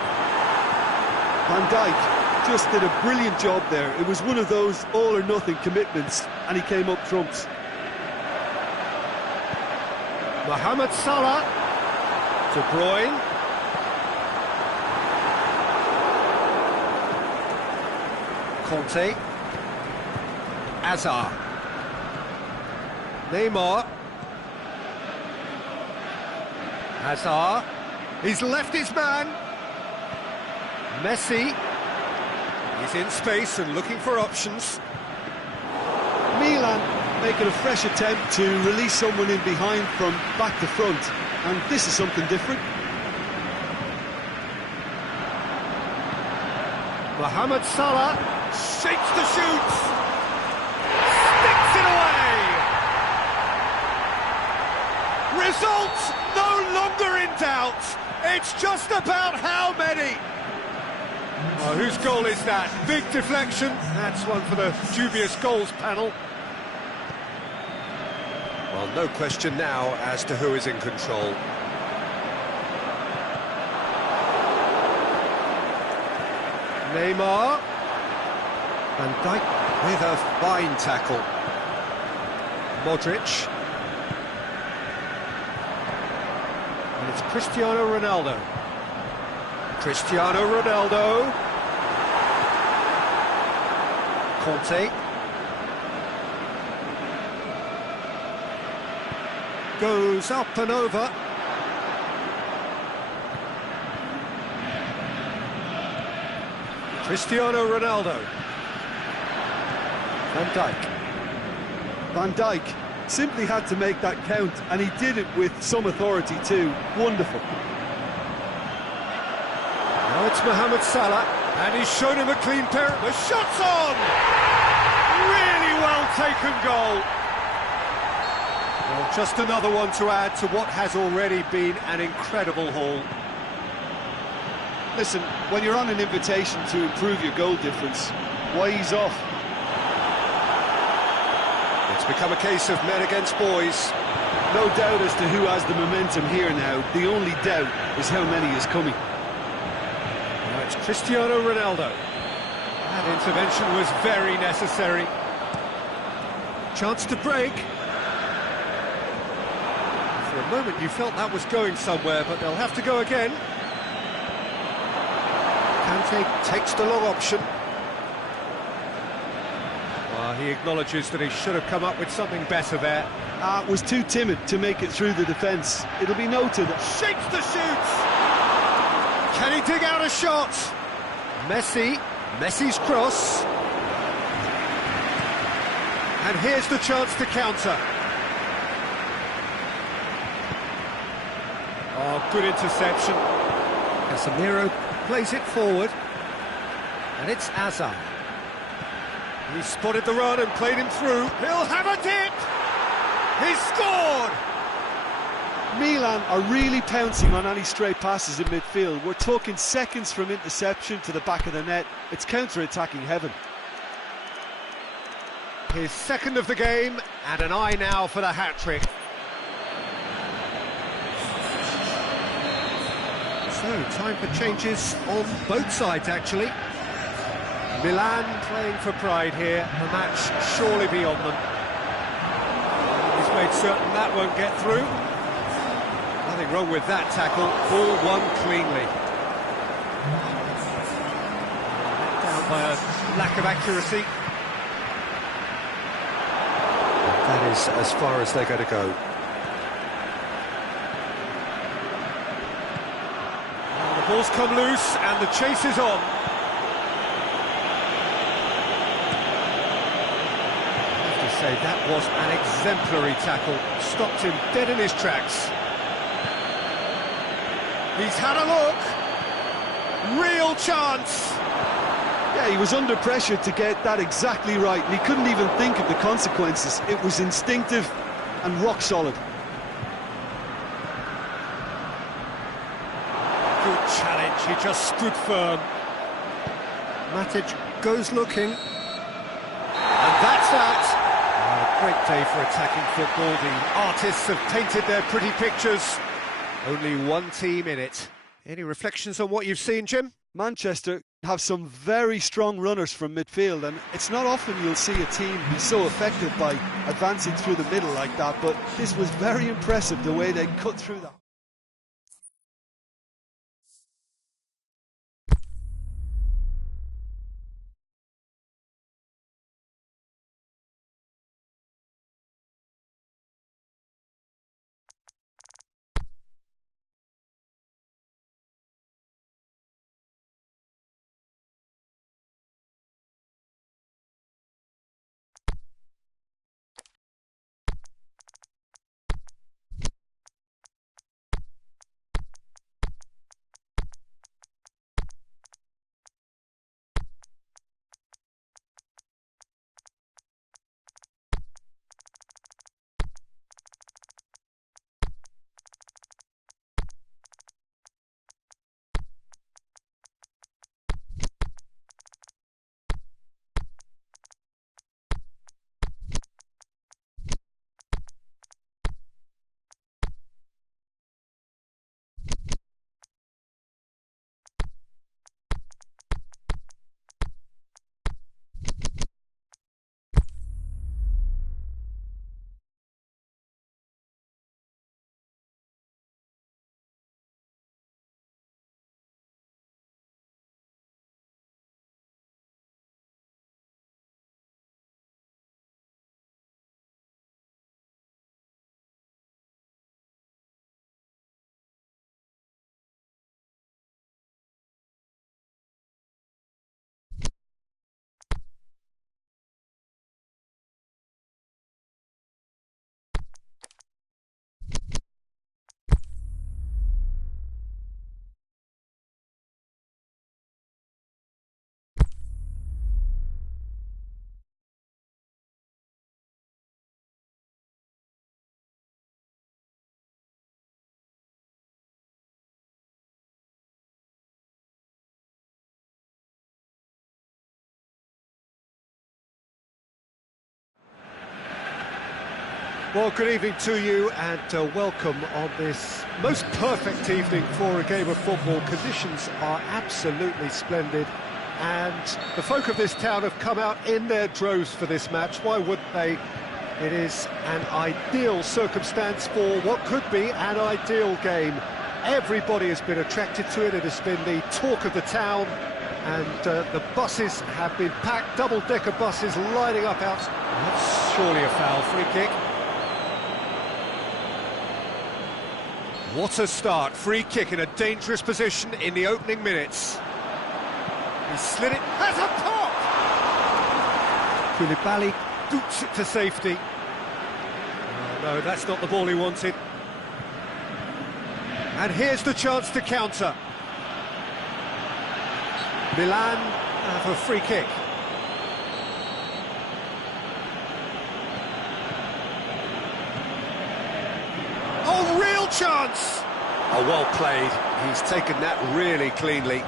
Van Dijk just did a brilliant job there. It was one of those all-or-nothing commitments, and he came up trumps. Mohamed Salah. De Bruyne. Conte. Hazard. Neymar. Hazard. He's left his man. Messi. He's in space and looking for options. Milan making a fresh attempt to release someone in behind from back to front, and this is something different. Mohamed Salah shakes to shoot, sticks it away. Result no longer in doubt. It's just about how many. Oh, whose goal is that? Big deflection. That's one for the dubious goals panel. Well, no question now as to who is in control. Neymar. Van Dijk with a fine tackle. Modric. And it's Cristiano Ronaldo. Cristiano Ronaldo. Conte. goes up and over. Cristiano Ronaldo. Van Dijk. Van Dijk simply had to make that count, and he did it with some authority too. Wonderful. Now it's Mohamed Salah, and he's shown him a clean pair. The shot's on! Really well taken goal. Well, just another one to add to what has already been an incredible haul. Listen, when you're on an invitation to improve your goal difference, why ease off? It's become a case of men against boys. No doubt as to who has the momentum here now. The only doubt is how many is coming. Now it's Cristiano Ronaldo. That intervention was very necessary. Chance to break. For a moment you felt that was going somewhere, but they'll have to go again. Kante takes the long option. Well, he acknowledges that he should have come up with something better there. Was too timid to make it through the defence. It'll be noted. Shakes the shoot! Can he dig out a shot? Messi's cross. And here's the chance to counter. Oh, good interception. Casemiro plays it forward. And it's Hazard. He spotted the run and played him through. He'll have a dip! He's scored! Milan are really pouncing on any stray passes in midfield. We're talking seconds from interception to the back of the net. It's counter-attacking heaven. His second of the game, and an eye now for the hat-trick. So, time for changes on both sides, actually. Milan playing for pride here, the match surely beyond them. He's made certain that won't get through. Nothing wrong with that tackle, ball won cleanly. Let down by a lack of accuracy. That is as far as they're going to go. Now the ball's come loose and the chase is on. Say that was an exemplary tackle, stopped him dead in his tracks. He's had a look, real chance. Yeah, he was under pressure to get that exactly right, and he couldn't even think of the consequences. It was instinctive and rock solid. Good challenge, he just stood firm. Matic goes looking, and that's that. Great day for attacking football. The artists have painted their pretty pictures. Only one team in it. Any reflections on what you've seen, Jim? Manchester have some very strong runners from midfield, and it's not often you'll see a team be so effective by advancing through the middle like that, but this was very impressive the way they cut through that. Well, good evening to you and welcome on this most perfect evening for a game of football. Conditions are absolutely splendid and the folk of this town have come out in their droves for this match. Why wouldn't they? It is an ideal circumstance for what could be an ideal game. Everybody has been attracted to it. It has been the talk of the town and the buses have been packed, double-decker buses lining up out. That's surely a foul. Free kick. What a start, free kick in a dangerous position in the opening minutes. He slid it, has a pop! Koulibaly dukes it to safety. Oh, no, that's not the ball he wanted. And here's the chance to counter. Milan have a free kick. Oh, real chance! Oh, well played. He's taken that really cleanly.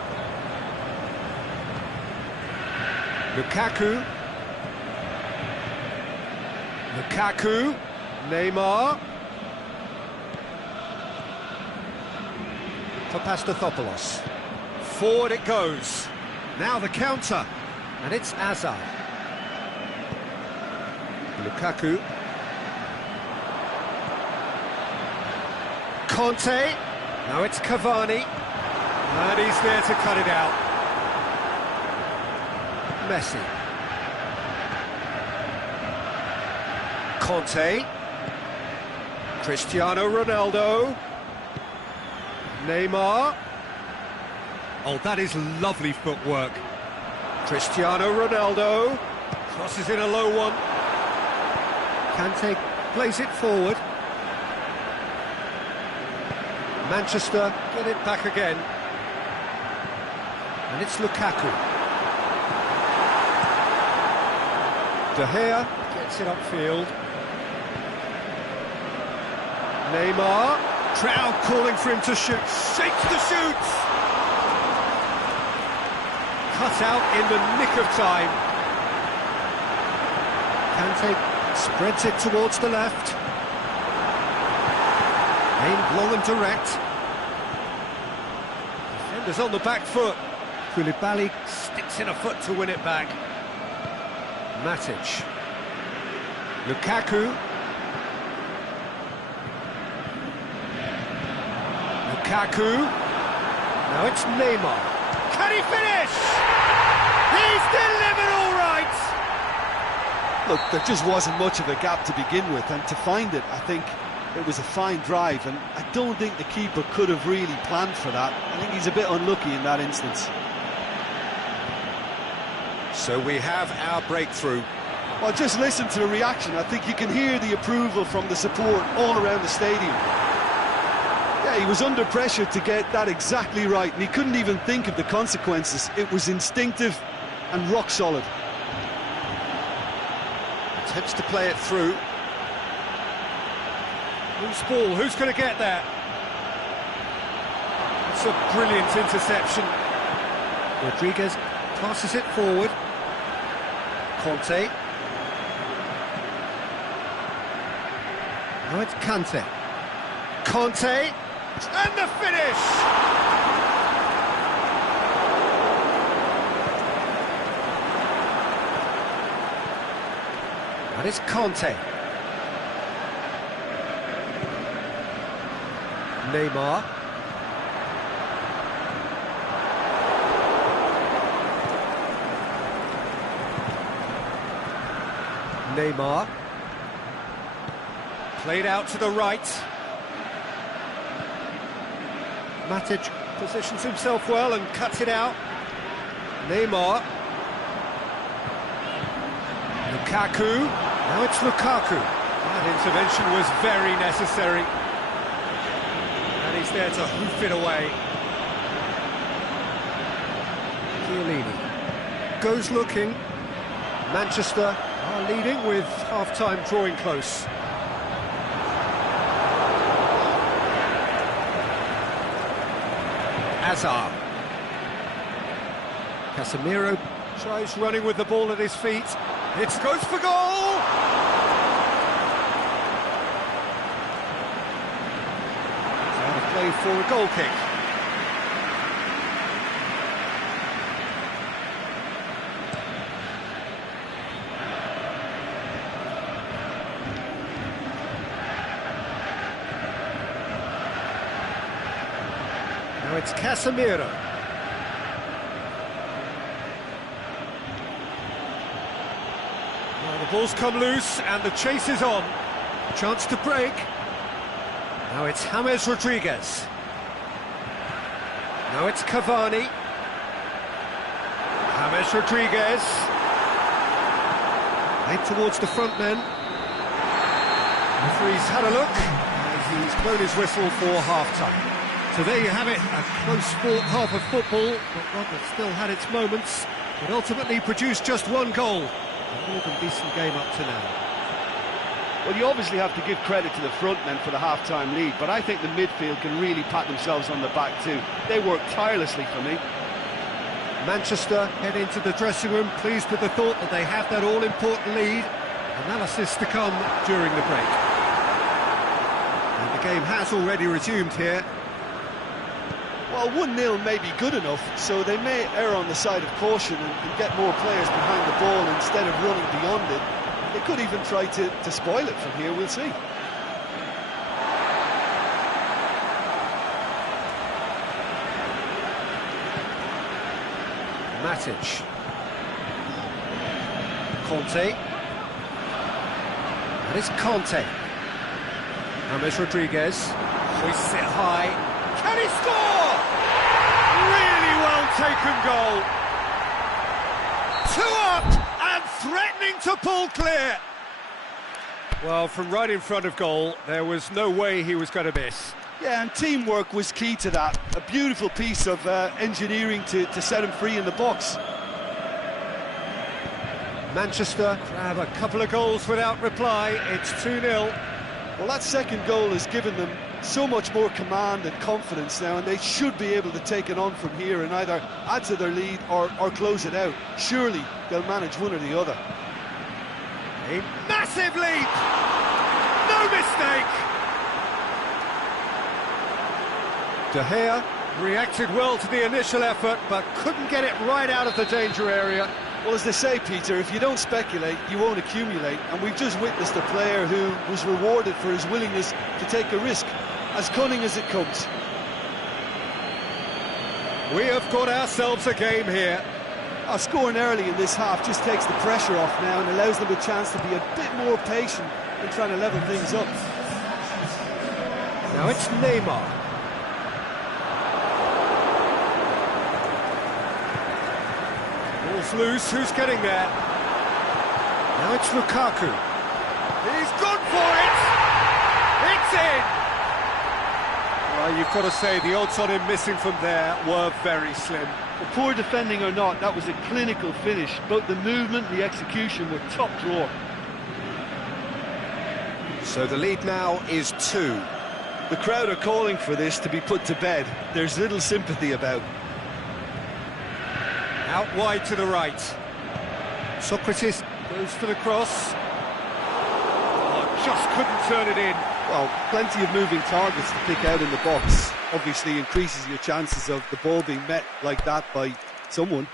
Lukaku. Neymar. Papastathopoulos. Forward it goes. Now the counter. And it's Hazard. Lukaku. Conte, now it's Cavani, and he's there to cut it out. Messi. Conte. Cristiano Ronaldo. Neymar. Oh, that is lovely footwork. Cristiano Ronaldo. Crosses in a low one. Kante plays it forward. Manchester get it back again. And it's Lukaku. De Gea gets it upfield. Neymar. Crowd calling for him to shoot. Shakes the shoots. Cut out in the nick of time. Kante spreads it towards the left. Aimed long and direct. Defenders on the back foot. Koulibaly sticks in a foot to win it back. Matic. Lukaku. Now it's Neymar. Can he finish? He's delivered all right! Look, there just wasn't much of a gap to begin with, and to find it, I think it was a fine drive, and I don't think the keeper could have really planned for that. I think he's a bit unlucky in that instance. So we have our breakthrough. Well, just listen to the reaction. I think you can hear the approval from the support all around the stadium. Yeah, he was under pressure to get that exactly right, and he couldn't even think of the consequences. It was instinctive and rock solid. Attempts to play it through. Who's ball? Who's going to get that? It's a brilliant interception. Rodriguez passes it forward. Conte. Now it's Kante. Conte. And the finish! And it's Conte. Neymar. Played out to the right. Matic positions himself well and cuts it out. Neymar. Lukaku. Now it's Lukaku. That intervention was very necessary. And he's there to hoof it away. Chiellini goes looking. Manchester are leading with half-time drawing close. Hazard. Casemiro tries running with the ball at his feet. It goes for goal! play for a goal kick. Now it's Casemiro. Well, the ball's come loose and the chase is on. Chance to break. Now it's James Rodriguez. Now it's Cavani. James Rodriguez. Played towards the front men. Referee's had a look and he's blown his whistle for half-time. So there you have it, a close-fought half of football, but one that still had its moments, but ultimately produced just one goal. A more than decent game up to now. Well, you obviously have to give credit to the front men for the half-time lead, but I think the midfield can really pat themselves on the back too. They worked tirelessly for me. Manchester head into the dressing room pleased with the thought that they have that all-important lead. Analysis to come during the break. And the game has already resumed here. Well, 1-0 may be good enough, so they may err on the side of caution and get more players behind the ball instead of running beyond it. They could even try to spoil it from here, we'll see. Matic. Conte. That is Conte. James Rodriguez. Hoists it high. Can he score? Really well taken goal. 2 up and threatening to pull clear. Well, from right in front of goal, there was no way he was going to miss. Yeah, and teamwork was key to that. A beautiful piece of engineering to set him free in the box. Manchester grab a couple of goals without reply. It's 2-0. Well, that second goal has given them so much more command and confidence now, and they should be able to take it on from here and either add to their lead or close it out. Surely they'll manage one or the other. A massive leap! No mistake! De Gea reacted well to the initial effort, but couldn't get it right out of the danger area. Well, as they say, Peter, if you don't speculate, you won't accumulate, and we've just witnessed a player who was rewarded for his willingness to take a risk, as cunning as it comes. We have got ourselves a game here. Scoring early in this half just takes the pressure off now and allows them a chance to be a bit more patient in trying to level things up. Now it's Neymar. Ball's loose, who's getting there? Now it's Lukaku. He's gone for it! It's in! Well, you've got to say the odds on him missing from there were very slim. Well, poor defending or not, that was a clinical finish. Both the movement and the execution were top drawer. So the lead now is 2. The crowd are calling for this to be put to bed. There's little sympathy about. Out wide to the right. Socrates goes for the cross. Oh, just couldn't turn it in. Well, plenty of moving targets to pick out in the box. Obviously increases your chances of the ball being met like that by someone.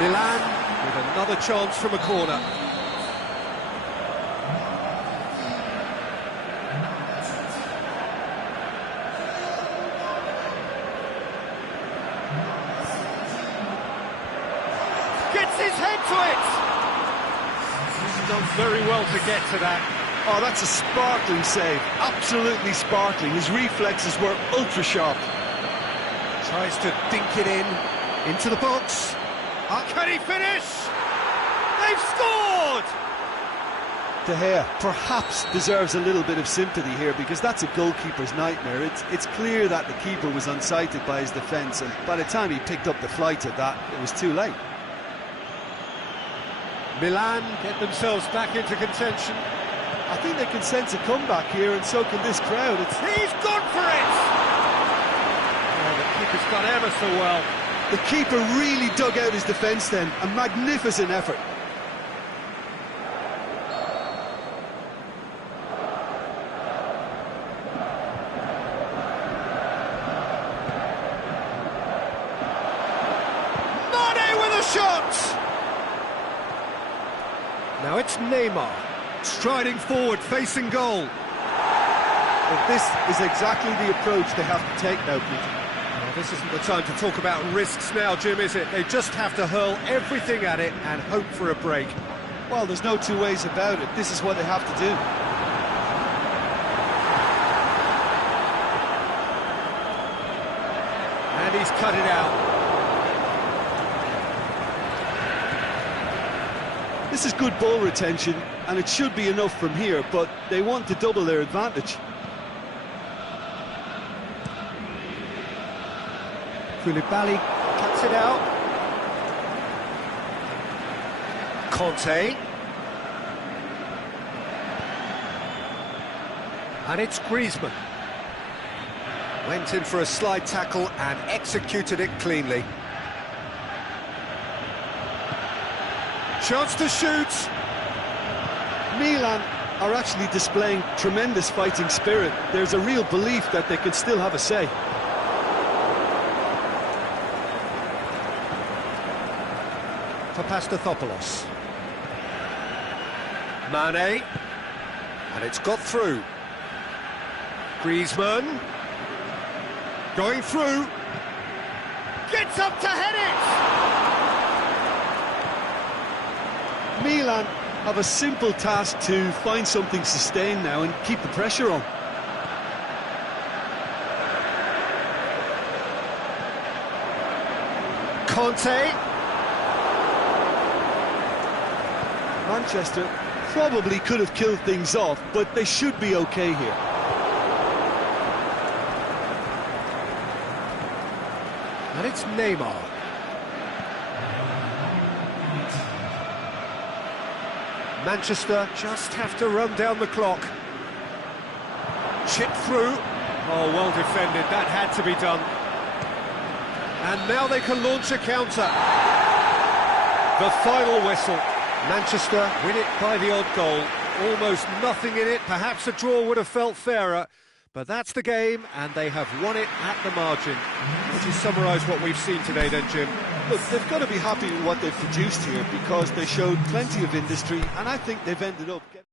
Milan with another chance from a corner. Gets his head to it! He's done very well to get to that. Oh, that's a sparkling save. Absolutely sparkling. His reflexes were ultra sharp. Tries to dink it in, into the box. Can he finish? They've scored! De Gea perhaps deserves a little bit of sympathy here, because that's a goalkeeper's nightmare. It's clear that the keeper was unsighted by his defence, and by the time he picked up the flight of that, it was too late. Milan get themselves back into contention. I think they can sense a comeback here, and so can this crowd. He's gone for it! Oh, the keeper's done ever so well. The keeper really dug out his defence then. A magnificent effort. Shot! Now it's Neymar, striding forward, facing goal. Well, this is exactly the approach they have to take now, Peter. Well, this isn't the time to talk about risks now, Jim, is it? They just have to hurl everything at it and hope for a break. Well, there's no two ways about it. This is what they have to do. And he's cut it out. This is good ball retention, and it should be enough from here, but they want to double their advantage. Koulibaly cuts it out. Conte. And it's Griezmann. Went in for a slide tackle and executed it cleanly. Chance to shoot. Milan are actually displaying tremendous fighting spirit. There's a real belief that they can still have a say. Papastathopoulos. Mane. And it's got through. Griezmann. Going through. Gets up to head it! Milan have a simple task to find something sustained now and keep the pressure on. Conte. Manchester probably could have killed things off, but they should be okay here. And it's Neymar. Manchester just have to run down the clock. Chip through. Oh, well defended. That had to be done. And now they can launch a counter. The final whistle. Manchester win it by the odd goal. Almost nothing in it. Perhaps a draw would have felt fairer. But that's the game, and they have won it at the margin. Would you summarise what we've seen today then, Jim? Look, they've got to be happy with what they've produced here, because they showed plenty of industry, and I think they've ended up getting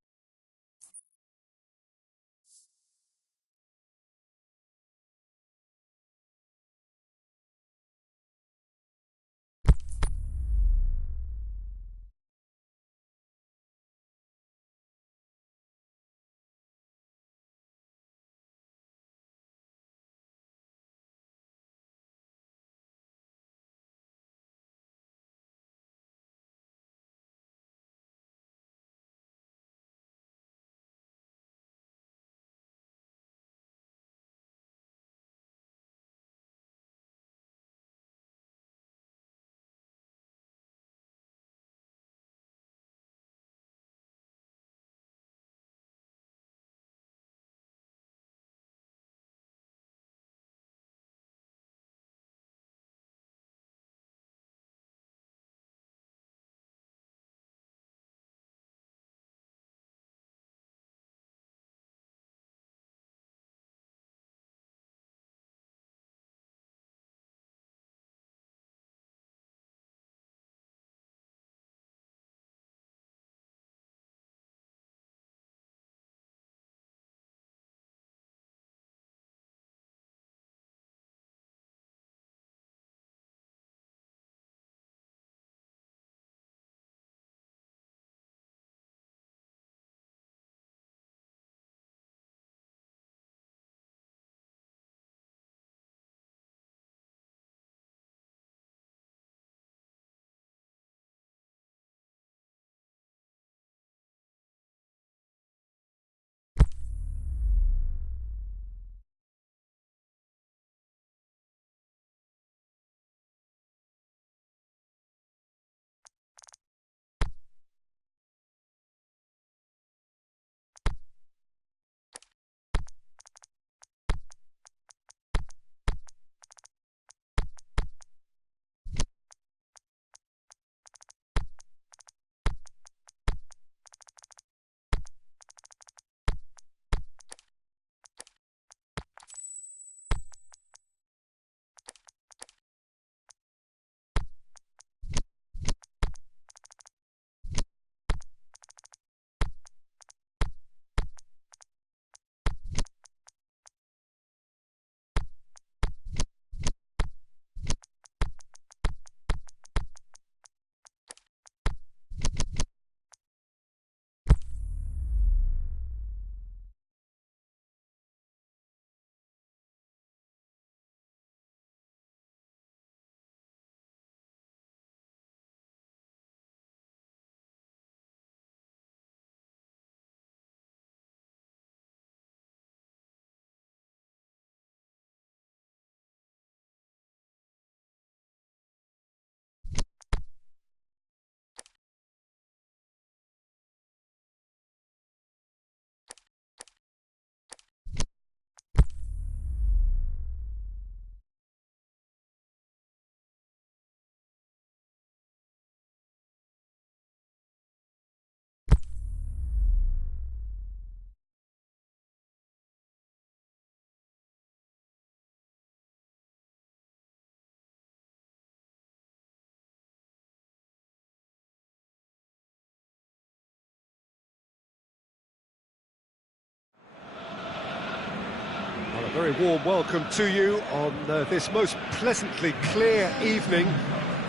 Very warm welcome to you on this most pleasantly clear evening.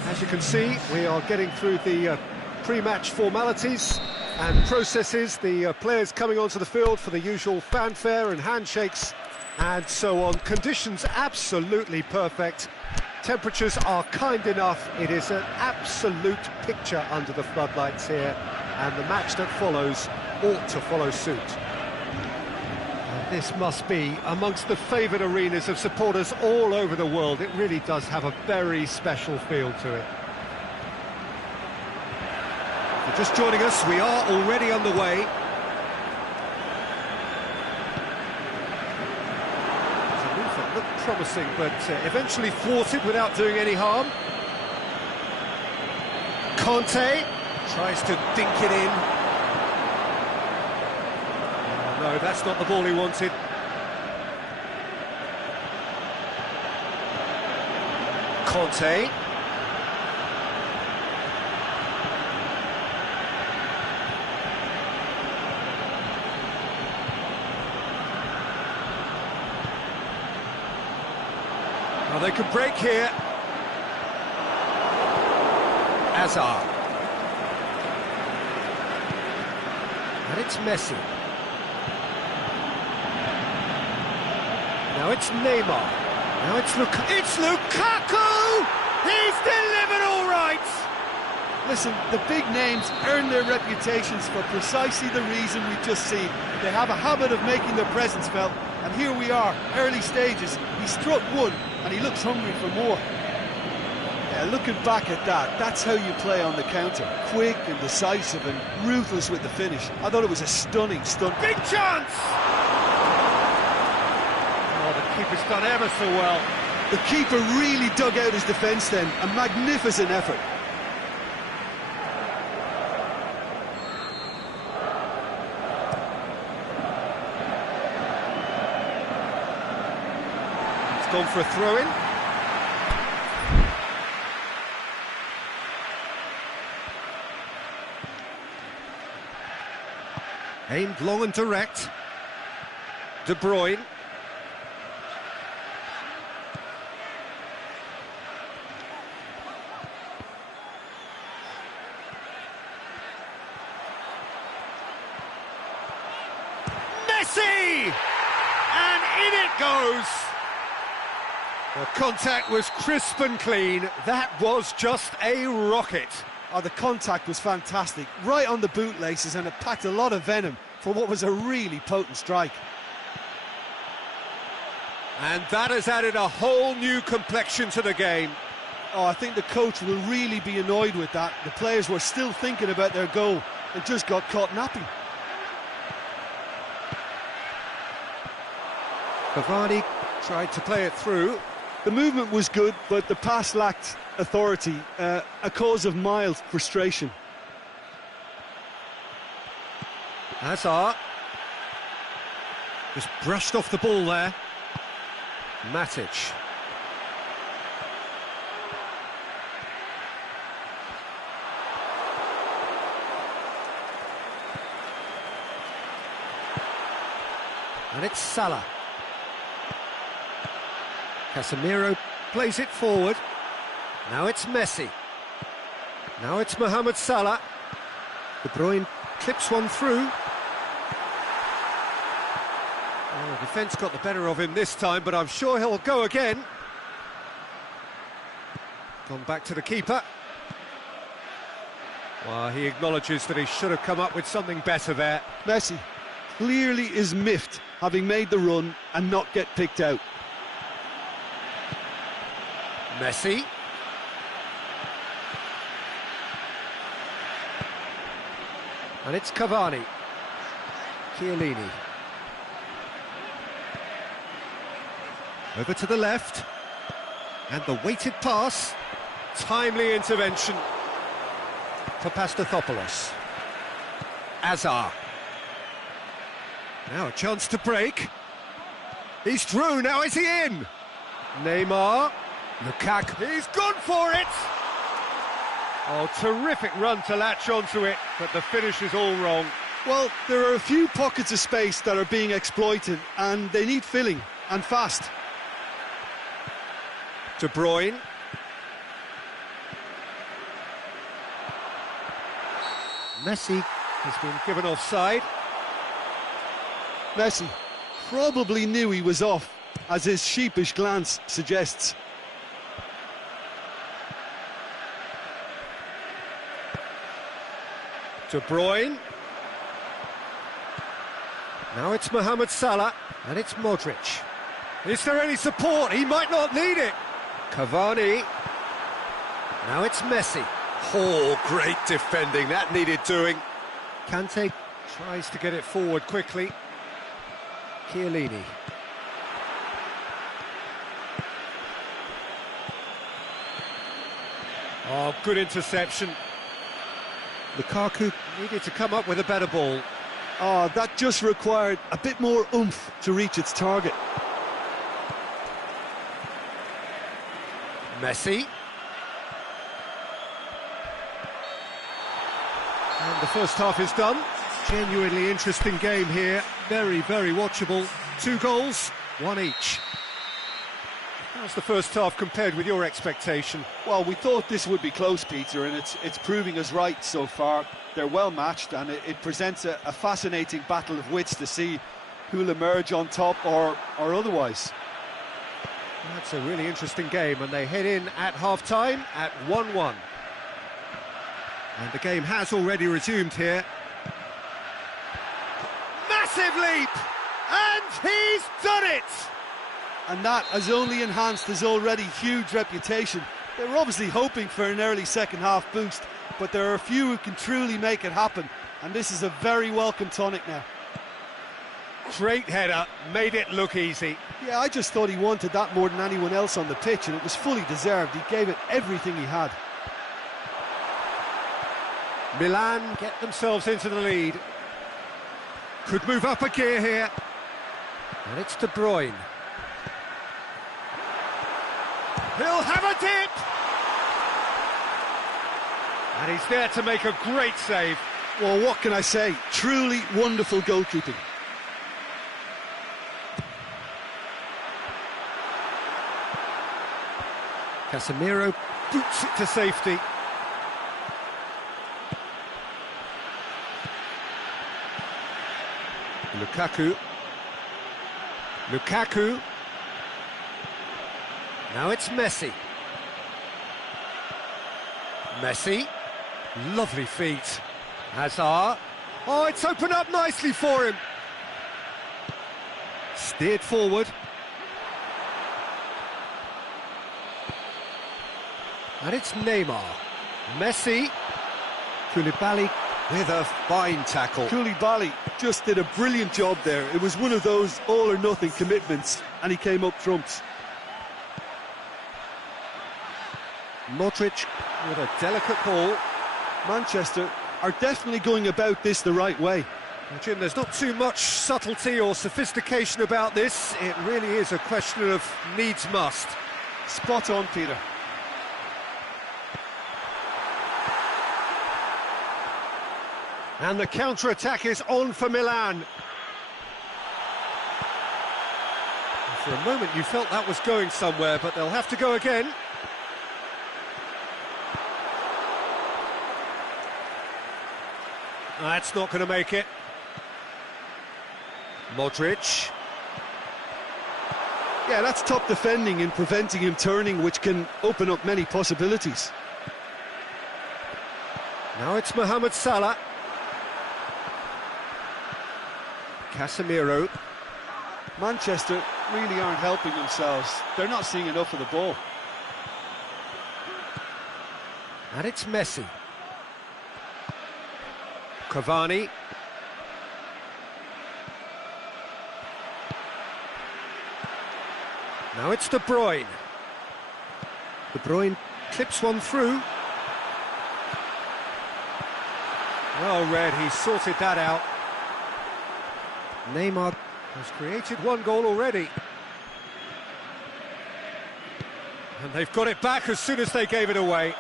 As you can see, we are getting through the pre-match formalities and processes, the players coming onto the field for the usual fanfare and handshakes and so on. Conditions absolutely perfect. Temperatures are kind enough. It is an absolute picture under the floodlights here, and the match that follows ought to follow suit. This must be amongst the favoured arenas of supporters all over the world. It really does have a very special feel to it. If you're just joining us, we are already underway. The move that looked promising, but eventually thwarted without doing any harm. Conte tries to dink it in. No, that's not the ball he wanted. Conte. Well, they could break here. Hazard. And it's Messi. Now it's Neymar. Now it's Lukaku! He's delivered all right! Listen, the big names earn their reputations for precisely the reason we've just seen. They have a habit of making their presence felt, and here we are, early stages. He struck one, and he looks hungry for more. Yeah, looking back at that, that's how you play on the counter. Quick and decisive and ruthless with the finish. I thought it was a stunning stunt. Big chance! The keeper's done ever so well. The keeper really dug out his defence then. A magnificent effort. It's gone for a throw-in. Aimed long and direct. De Bruyne. Messi! And in it goes! The contact was crisp and clean. That was just a rocket. Oh, the contact was fantastic. Right on the bootlaces, and it packed a lot of venom for what was a really potent strike. And that has added a whole new complexion to the game. Oh, I think the coach will really be annoyed with that. The players were still thinking about their goal and just got caught napping. Cavani tried to play it through. The movement was good, but the pass lacked authority, a cause of mild frustration. Hazard. Just brushed off the ball there. Matic. And it's Salah. Casemiro plays it forward. Now it's Messi. Now it's Mohamed Salah. De Bruyne clips one through. Oh, the defence got the better of him this time, but I'm sure he'll go again. Gone back to the keeper. Well, he acknowledges that he should have come up with something better there. Messi clearly is miffed, having made the run and not get picked out. Messi. And it's Cavani. Chiellini. Over to the left. And the weighted pass. Timely intervention for Pastathopoulos. Hazard. Now a chance to break. He's through, now is he in? Neymar. Lukaku. He's gone for it! Oh, terrific run to latch onto it, but the finish is all wrong. Well, there are a few pockets of space that are being exploited, and they need filling. and fast. De Bruyne. Messi has been given offside. Messi probably knew he was off, as his sheepish glance suggests. De Bruyne. Now it's Mohamed Salah, and it's Modric. Is there any support? He might not need it. Cavani. Now it's Messi. Oh, great defending. That needed doing. Kante tries to get it forward quickly. Chiellini. Oh, good interception. Lukaku needed to come up with a better ball. Oh, that just required a bit more oomph to reach its target. Messi. And the first half is done. Genuinely interesting game here. Very, very watchable. 2 goals, 1 each. How's the first half compared with your expectation? Well, we thought this would be close, Peter, and it's proving us right so far. They're well matched, and it presents a fascinating battle of wits to see who'll emerge on top or otherwise. That's a really interesting game, and they head in at half-time at 1-1. And the game has already resumed here. Massive leap! And he's done it! And that has only enhanced his already huge reputation. They were obviously hoping for an early second-half boost, but there are a few who can truly make it happen, and this is a very welcome tonic now. Great header, made it look easy. Yeah, I just thought he wanted that more than anyone else on the pitch, and it was fully deserved. He gave it everything he had. Milan get themselves into the lead. Could move up a gear here. And it's De Bruyne. He'll have a dip! And he's there to make a great save. Well, what can I say? Truly wonderful goalkeeping. Casemiro boots it to safety. Lukaku. Now it's Messi. Lovely feet. Hazard. Oh, it's opened up nicely for him. Steered forward. And it's Neymar. Messi. Koulibaly with a fine tackle. Koulibaly just did a brilliant job there. It was one of those all-or-nothing commitments, and he came up trumps. Modric with a delicate ball. Manchester are definitely going about this the right way. Well, Jim, there's not too much subtlety or sophistication about this. It really is a question of needs must. Spot on, Peter. And the counter-attack is on for Milan. For a moment you felt that was going somewhere, but they'll have to go again. That's not going to make it. Modric. Yeah, that's top defending and preventing him turning, which can open up many possibilities. Now it's Mohamed Salah. Casemiro. Manchester really aren't helping themselves. They're not seeing enough of the ball. And it's Messi. Cavani. Now it's De Bruyne. De Bruyne clips one through. Well read, he sorted that out. Neymar has created 1 goal already. And they've got it back as soon as they gave it away.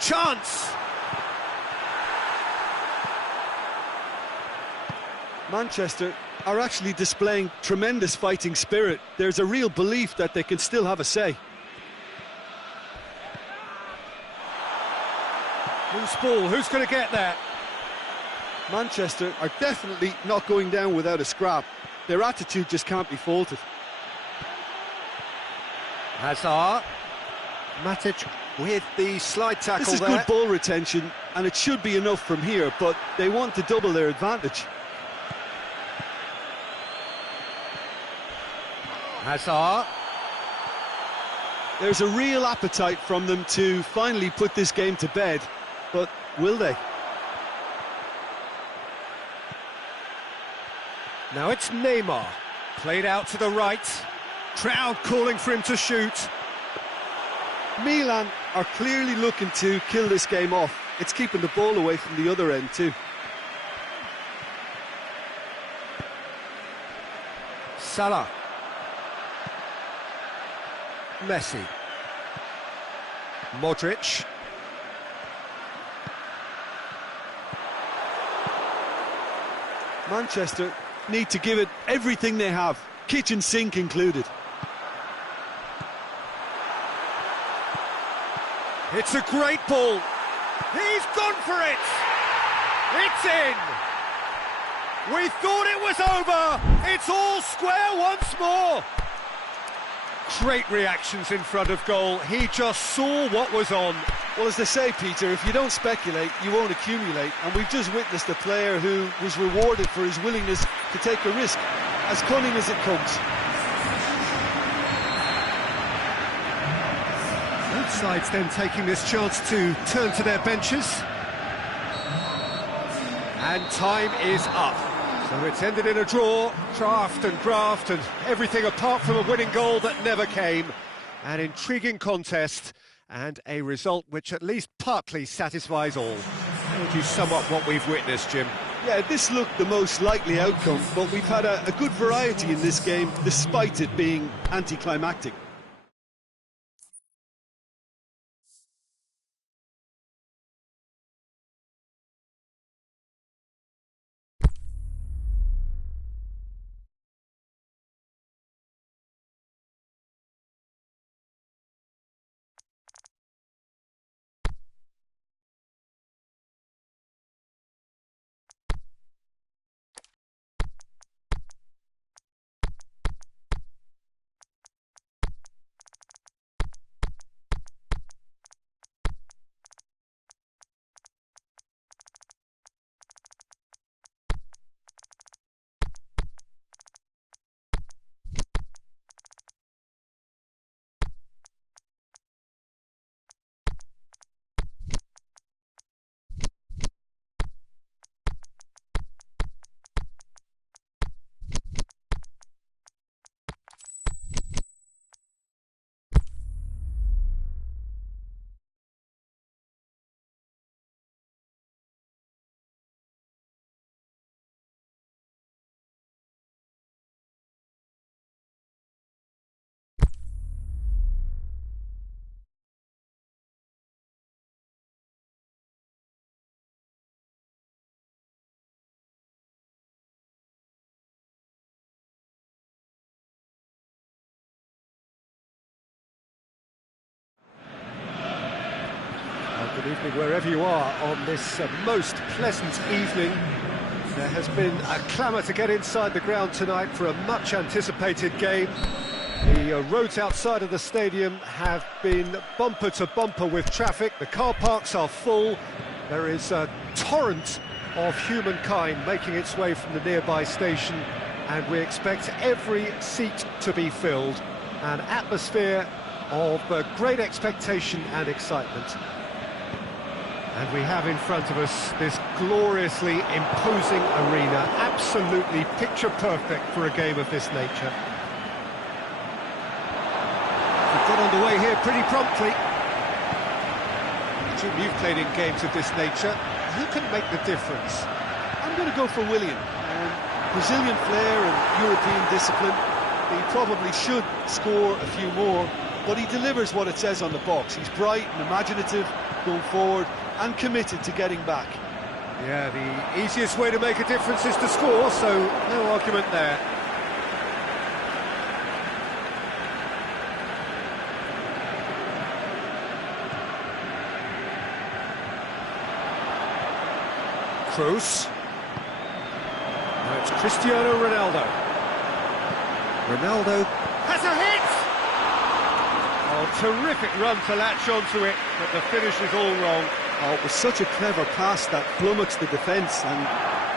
Chance! Manchester are actually displaying tremendous fighting spirit. There's a real belief that they can still have a say. Loose ball, who's going to get there? Manchester are definitely not going down without a scrap. Their attitude just can't be faulted. Hazard. Matic with the slide tackle. This is there. good ball retention, and it should be enough from here, but they want to double their advantage. Hazard. There's a real appetite from them to finally put this game to bed, but will they? Now it's Neymar, played out to the right, crowd calling for him to shoot. Milan are clearly looking to kill this game off. It's keeping the ball away from the other end too. Salah. Messi. Modric. Manchester need to give it everything they have, kitchen sink included. It's a great ball. He's gone for it. It's in. We thought it was over. It's all square once more. Great reactions in front of goal. He just saw what was on. Well, as they say, Peter, if you don't speculate, you won't accumulate. And we've just witnessed a player who was rewarded for his willingness to take a risk, as cunning as it comes. Both sides then taking this chance to turn to their benches. And time is up. So it's ended in a draw, draft and everything apart from a winning goal that never came. An intriguing contest and a result which at least partly satisfies all. How would you sum up what we've witnessed, Jim? Yeah, this looked the most likely outcome, but we've had a good variety in this game, despite it being anticlimactic. Good evening wherever you are on this most pleasant evening. There has been a clamour to get inside the ground tonight for a much anticipated game. The roads outside of the stadium have been bumper to bumper with traffic. The car parks are full. There is a torrent of humankind making its way from the nearby station, and we expect every seat to be filled. An atmosphere of great expectation and excitement. And we have in front of us this gloriously imposing arena, absolutely picture perfect for a game of this nature. We've got underway here pretty promptly. Jim, you've played in games of this nature. Who can make the difference? I'm going to go for Willian. Brazilian flair and European discipline. He probably should score a few more, but he delivers what it says on the box. He's bright and imaginative, going forward, and committed to getting back. Yeah, the easiest way to make a difference is to score, so no argument there. Kroos. Now it's Cristiano Ronaldo. Ronaldo has a hit! Oh, terrific run to latch onto it, but the finish is all wrong. Oh, it was such a clever pass that flummoxed the defence, and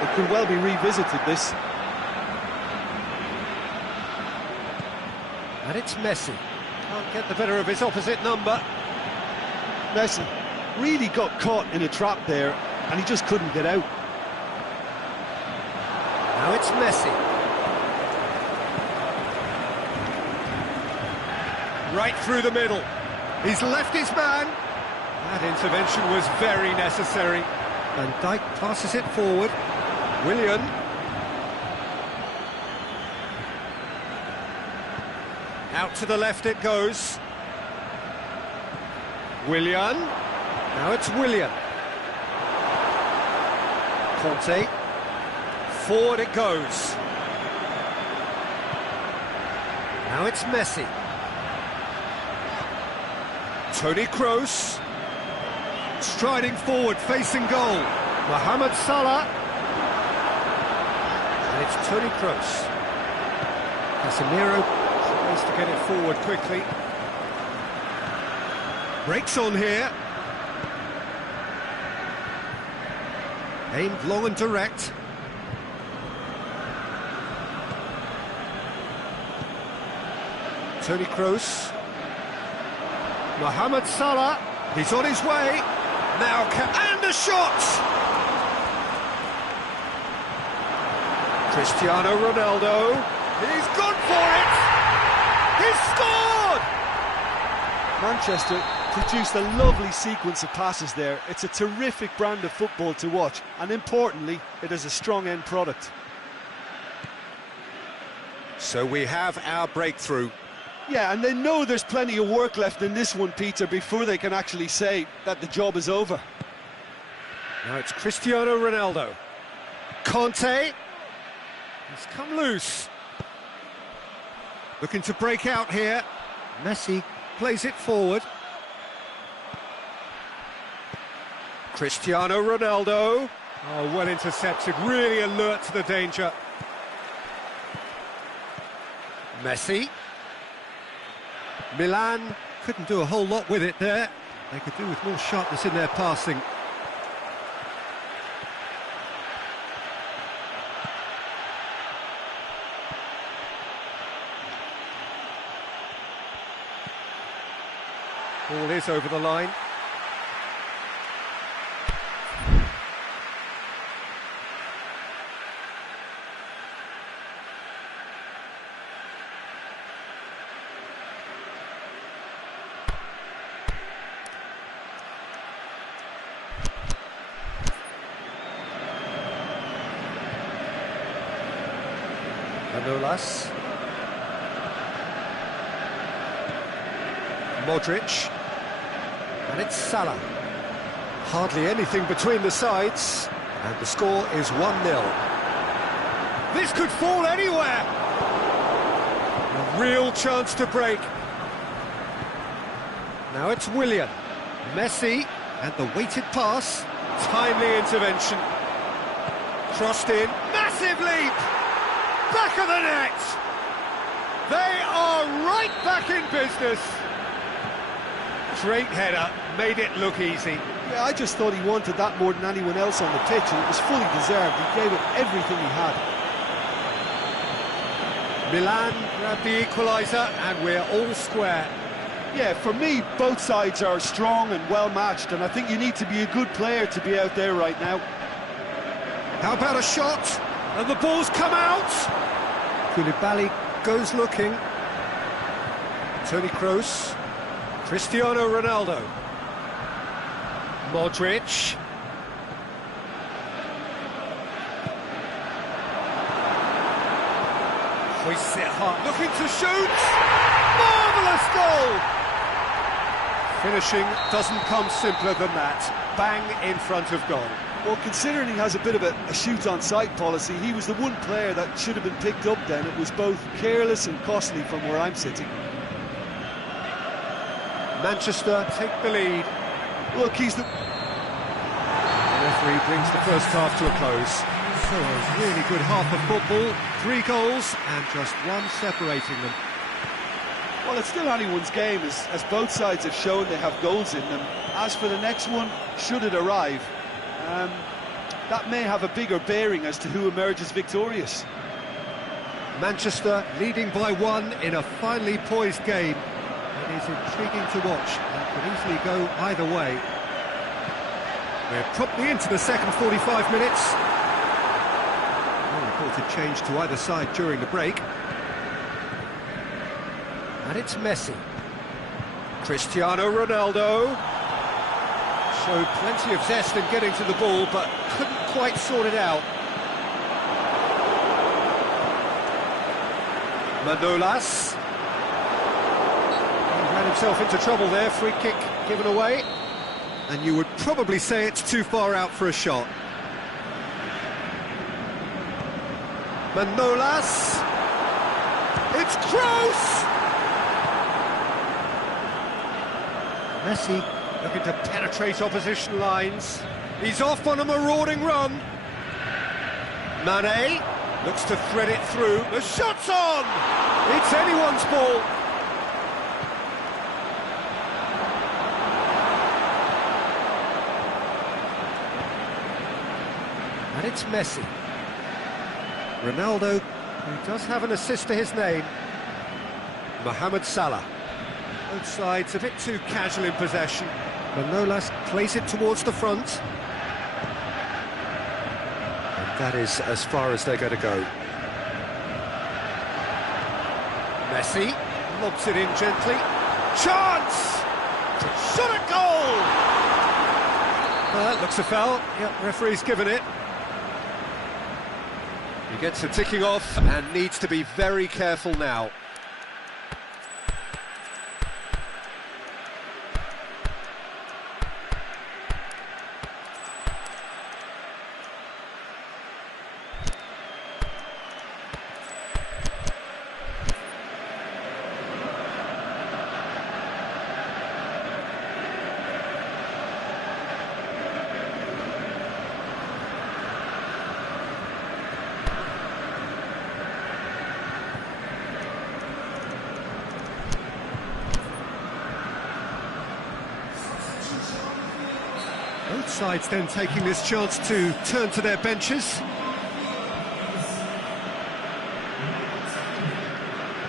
it could well be revisited, this. And it's Messi. Can't get the better of his opposite number. Messi really got caught in a trap there, and he just couldn't get out. Now it's Messi. Right through the middle. He's left his man. That intervention was very necessary. Van Dijk passes it forward. Willian. Out to the left it goes. Willian. Now it's Willian. Conte. Forward it goes. Now it's Messi. Toni Kroos. Striding forward, facing goal. Mohamed Salah. And it's Toni Kroos. Casemiro tries to get it forward quickly. Breaks on here. Aimed long and direct. Toni Kroos. Mohamed Salah. He's on his way. Now, and a shot! Cristiano Ronaldo. He's gone for it! He's scored! Manchester produced a lovely sequence of passes there. It's a terrific brand of football to watch, and importantly, it is a strong end product. So we have our breakthrough. Yeah, and they know there's plenty of work left in this one, Peter, before they can actually say that the job is over. Now it's Cristiano Ronaldo. Conte. He's come loose. Looking to break out here. Messi plays it forward. Cristiano Ronaldo. Oh, well intercepted, really alert to the danger. Messi. Milan couldn't do a whole lot with it there. They could do with more sharpness in their passing. Ball is over the line. Manolas. Modric. And it's Salah. Hardly anything between the sides. And the score is 1-0. This could fall anywhere. A real chance to break. Now it's Willian. Messi. And the weighted pass. Timely intervention. Crossed in. Massive leap. Back of the net! They are right back in business. Great header, made it look easy. Yeah, I just thought he wanted that more than anyone else on the pitch, and it was fully deserved. He gave it everything he had. Milan grabbed the equaliser, and we're all square. Yeah, for me, both sides are strong and well matched, and I think you need to be a good player to be out there right now. How about a shot? And the ball's come out. Koulibaly goes looking. Toni Kroos. Cristiano Ronaldo. Modric. Hoists it hard. Looking to shoot. Marvellous goal. Finishing doesn't come simpler than that. Bang in front of goal. Well, considering he has a bit of a shoot-on-sight policy, he was the one player that should have been picked up then. It was both careless and costly from where I'm sitting. Manchester take the lead. Look, he's the... The referee brings the first half to a close. So a really good half of football. 3 goals and just one separating them. Well, it's still anyone's game, as both sides have shown they have goals in them. As for the next one, should it arrive, that may have a bigger bearing as to who emerges victorious. Manchester leading by 1 in a finely poised game. It is intriguing to watch and could easily go either way. We're promptly into the second 45 minutes. No reported change to either side during the break. And it's Messi. Cristiano Ronaldo showed plenty of zest in getting to the ball, but couldn't quite sort it out. Manolas. He ran himself into trouble there, free kick given away. And you would probably say it's too far out for a shot. Manolas. It's Kroos! Messi looking to penetrate opposition lines. He's off on a marauding run. Mane looks to thread it through. The shot's on! It's anyone's ball. And it's Messi. Ronaldo, who does have an assist to his name. Mohamed Salah. Both sides a bit too casual in possession. Manolas plays it towards the front. And that is as far as they're going to go. Messi lobs it in gently. Chance! Shot at goal! That looks a foul. Yep, referee's given it. He gets a ticking off and needs to be very careful now. Both sides then taking this chance to turn to their benches.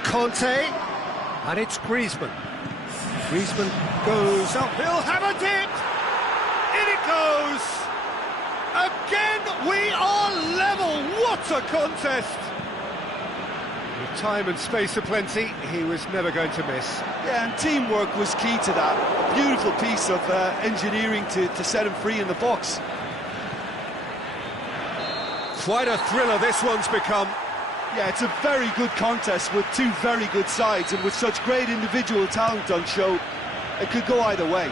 Conte, and it's Griezmann. Griezmann goes uphill, hammered it! In it goes! Again, we are level! What a contest! With time and space aplenty, he was never going to miss. Yeah, and teamwork was key to that. A beautiful piece of engineering to set him free in the box. Quite a thriller this one's become. Yeah, it's a very good contest with two very good sides, and with such great individual talent on show, it could go either way.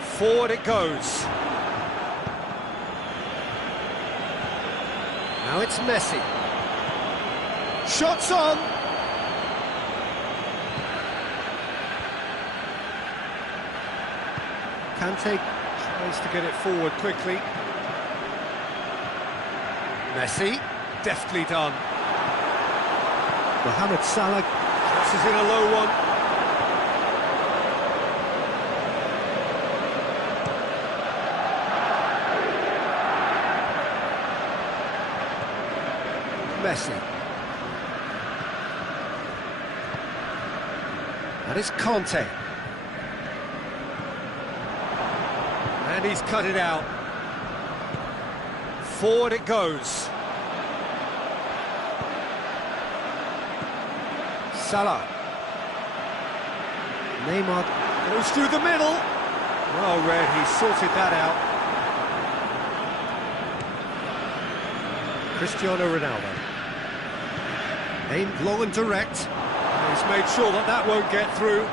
Forward it goes. Now it's Messi. Shots on! Kante tries to get it forward quickly. Messi, deftly done. Mohamed Salah crosses in a low one. Messi. And it's Conte. And he's cut it out. Forward it goes. Salah. Neymar goes through the middle. Well read, he sorted that out. Cristiano Ronaldo. Aimed long and direct. And he's made sure that that won't get through.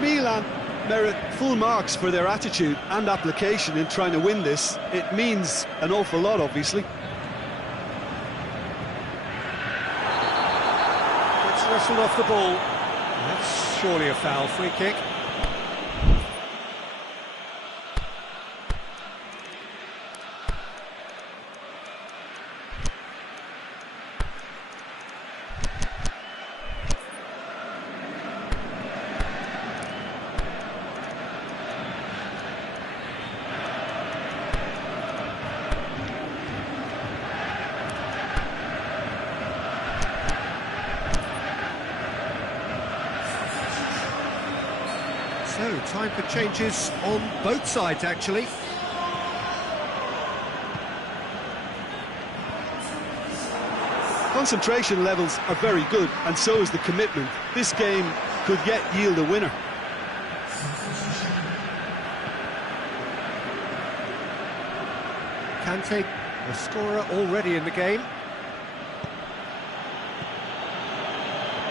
Milan merit full marks for their attitude and application in trying to win this. It means an awful lot, obviously. Gets wrestled off the ball. That's surely a foul. Free kick. So, time for changes on both sides, actually. Concentration levels are very good, and so is the commitment. This game could yet yield a winner. Kante, the scorer already in the game.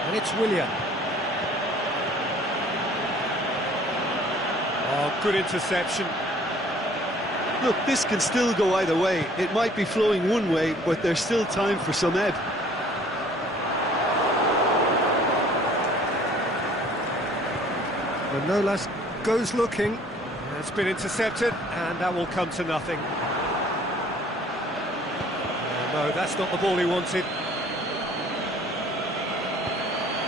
And it's Willian. Oh, good interception. Look, this can still go either way. It might be flowing one way, but there's still time for some ebb. Manolas goes looking. It's been intercepted, and that will come to nothing. Oh, no, that's not the ball he wanted.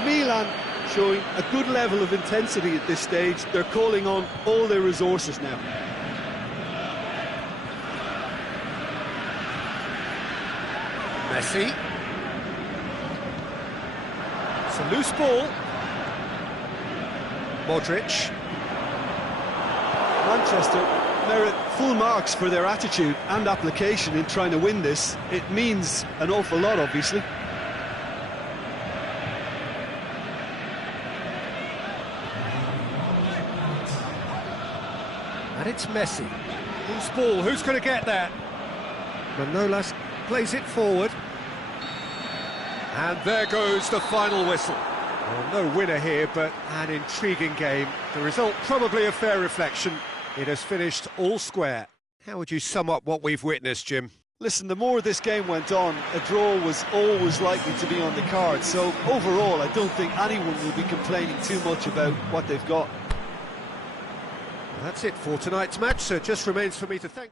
Milan showing a good level of intensity at this stage. They're calling on all their resources now. Messi. It's a loose ball. Modric. Manchester merit full marks for their attitude and application in trying to win this. It means an awful lot, obviously. And it's Messi. Loose ball, who's going to get that? Manolas plays it forward. And there goes the final whistle. Well, no winner here, but an intriguing game. The result probably a fair reflection. It has finished all square. How would you sum up what we've witnessed, Jim? Listen, the more this game went on, a draw was always likely to be on the card. So overall, I don't think anyone will be complaining too much about what they've got. That's it for tonight's match, so it just remains for me to thank...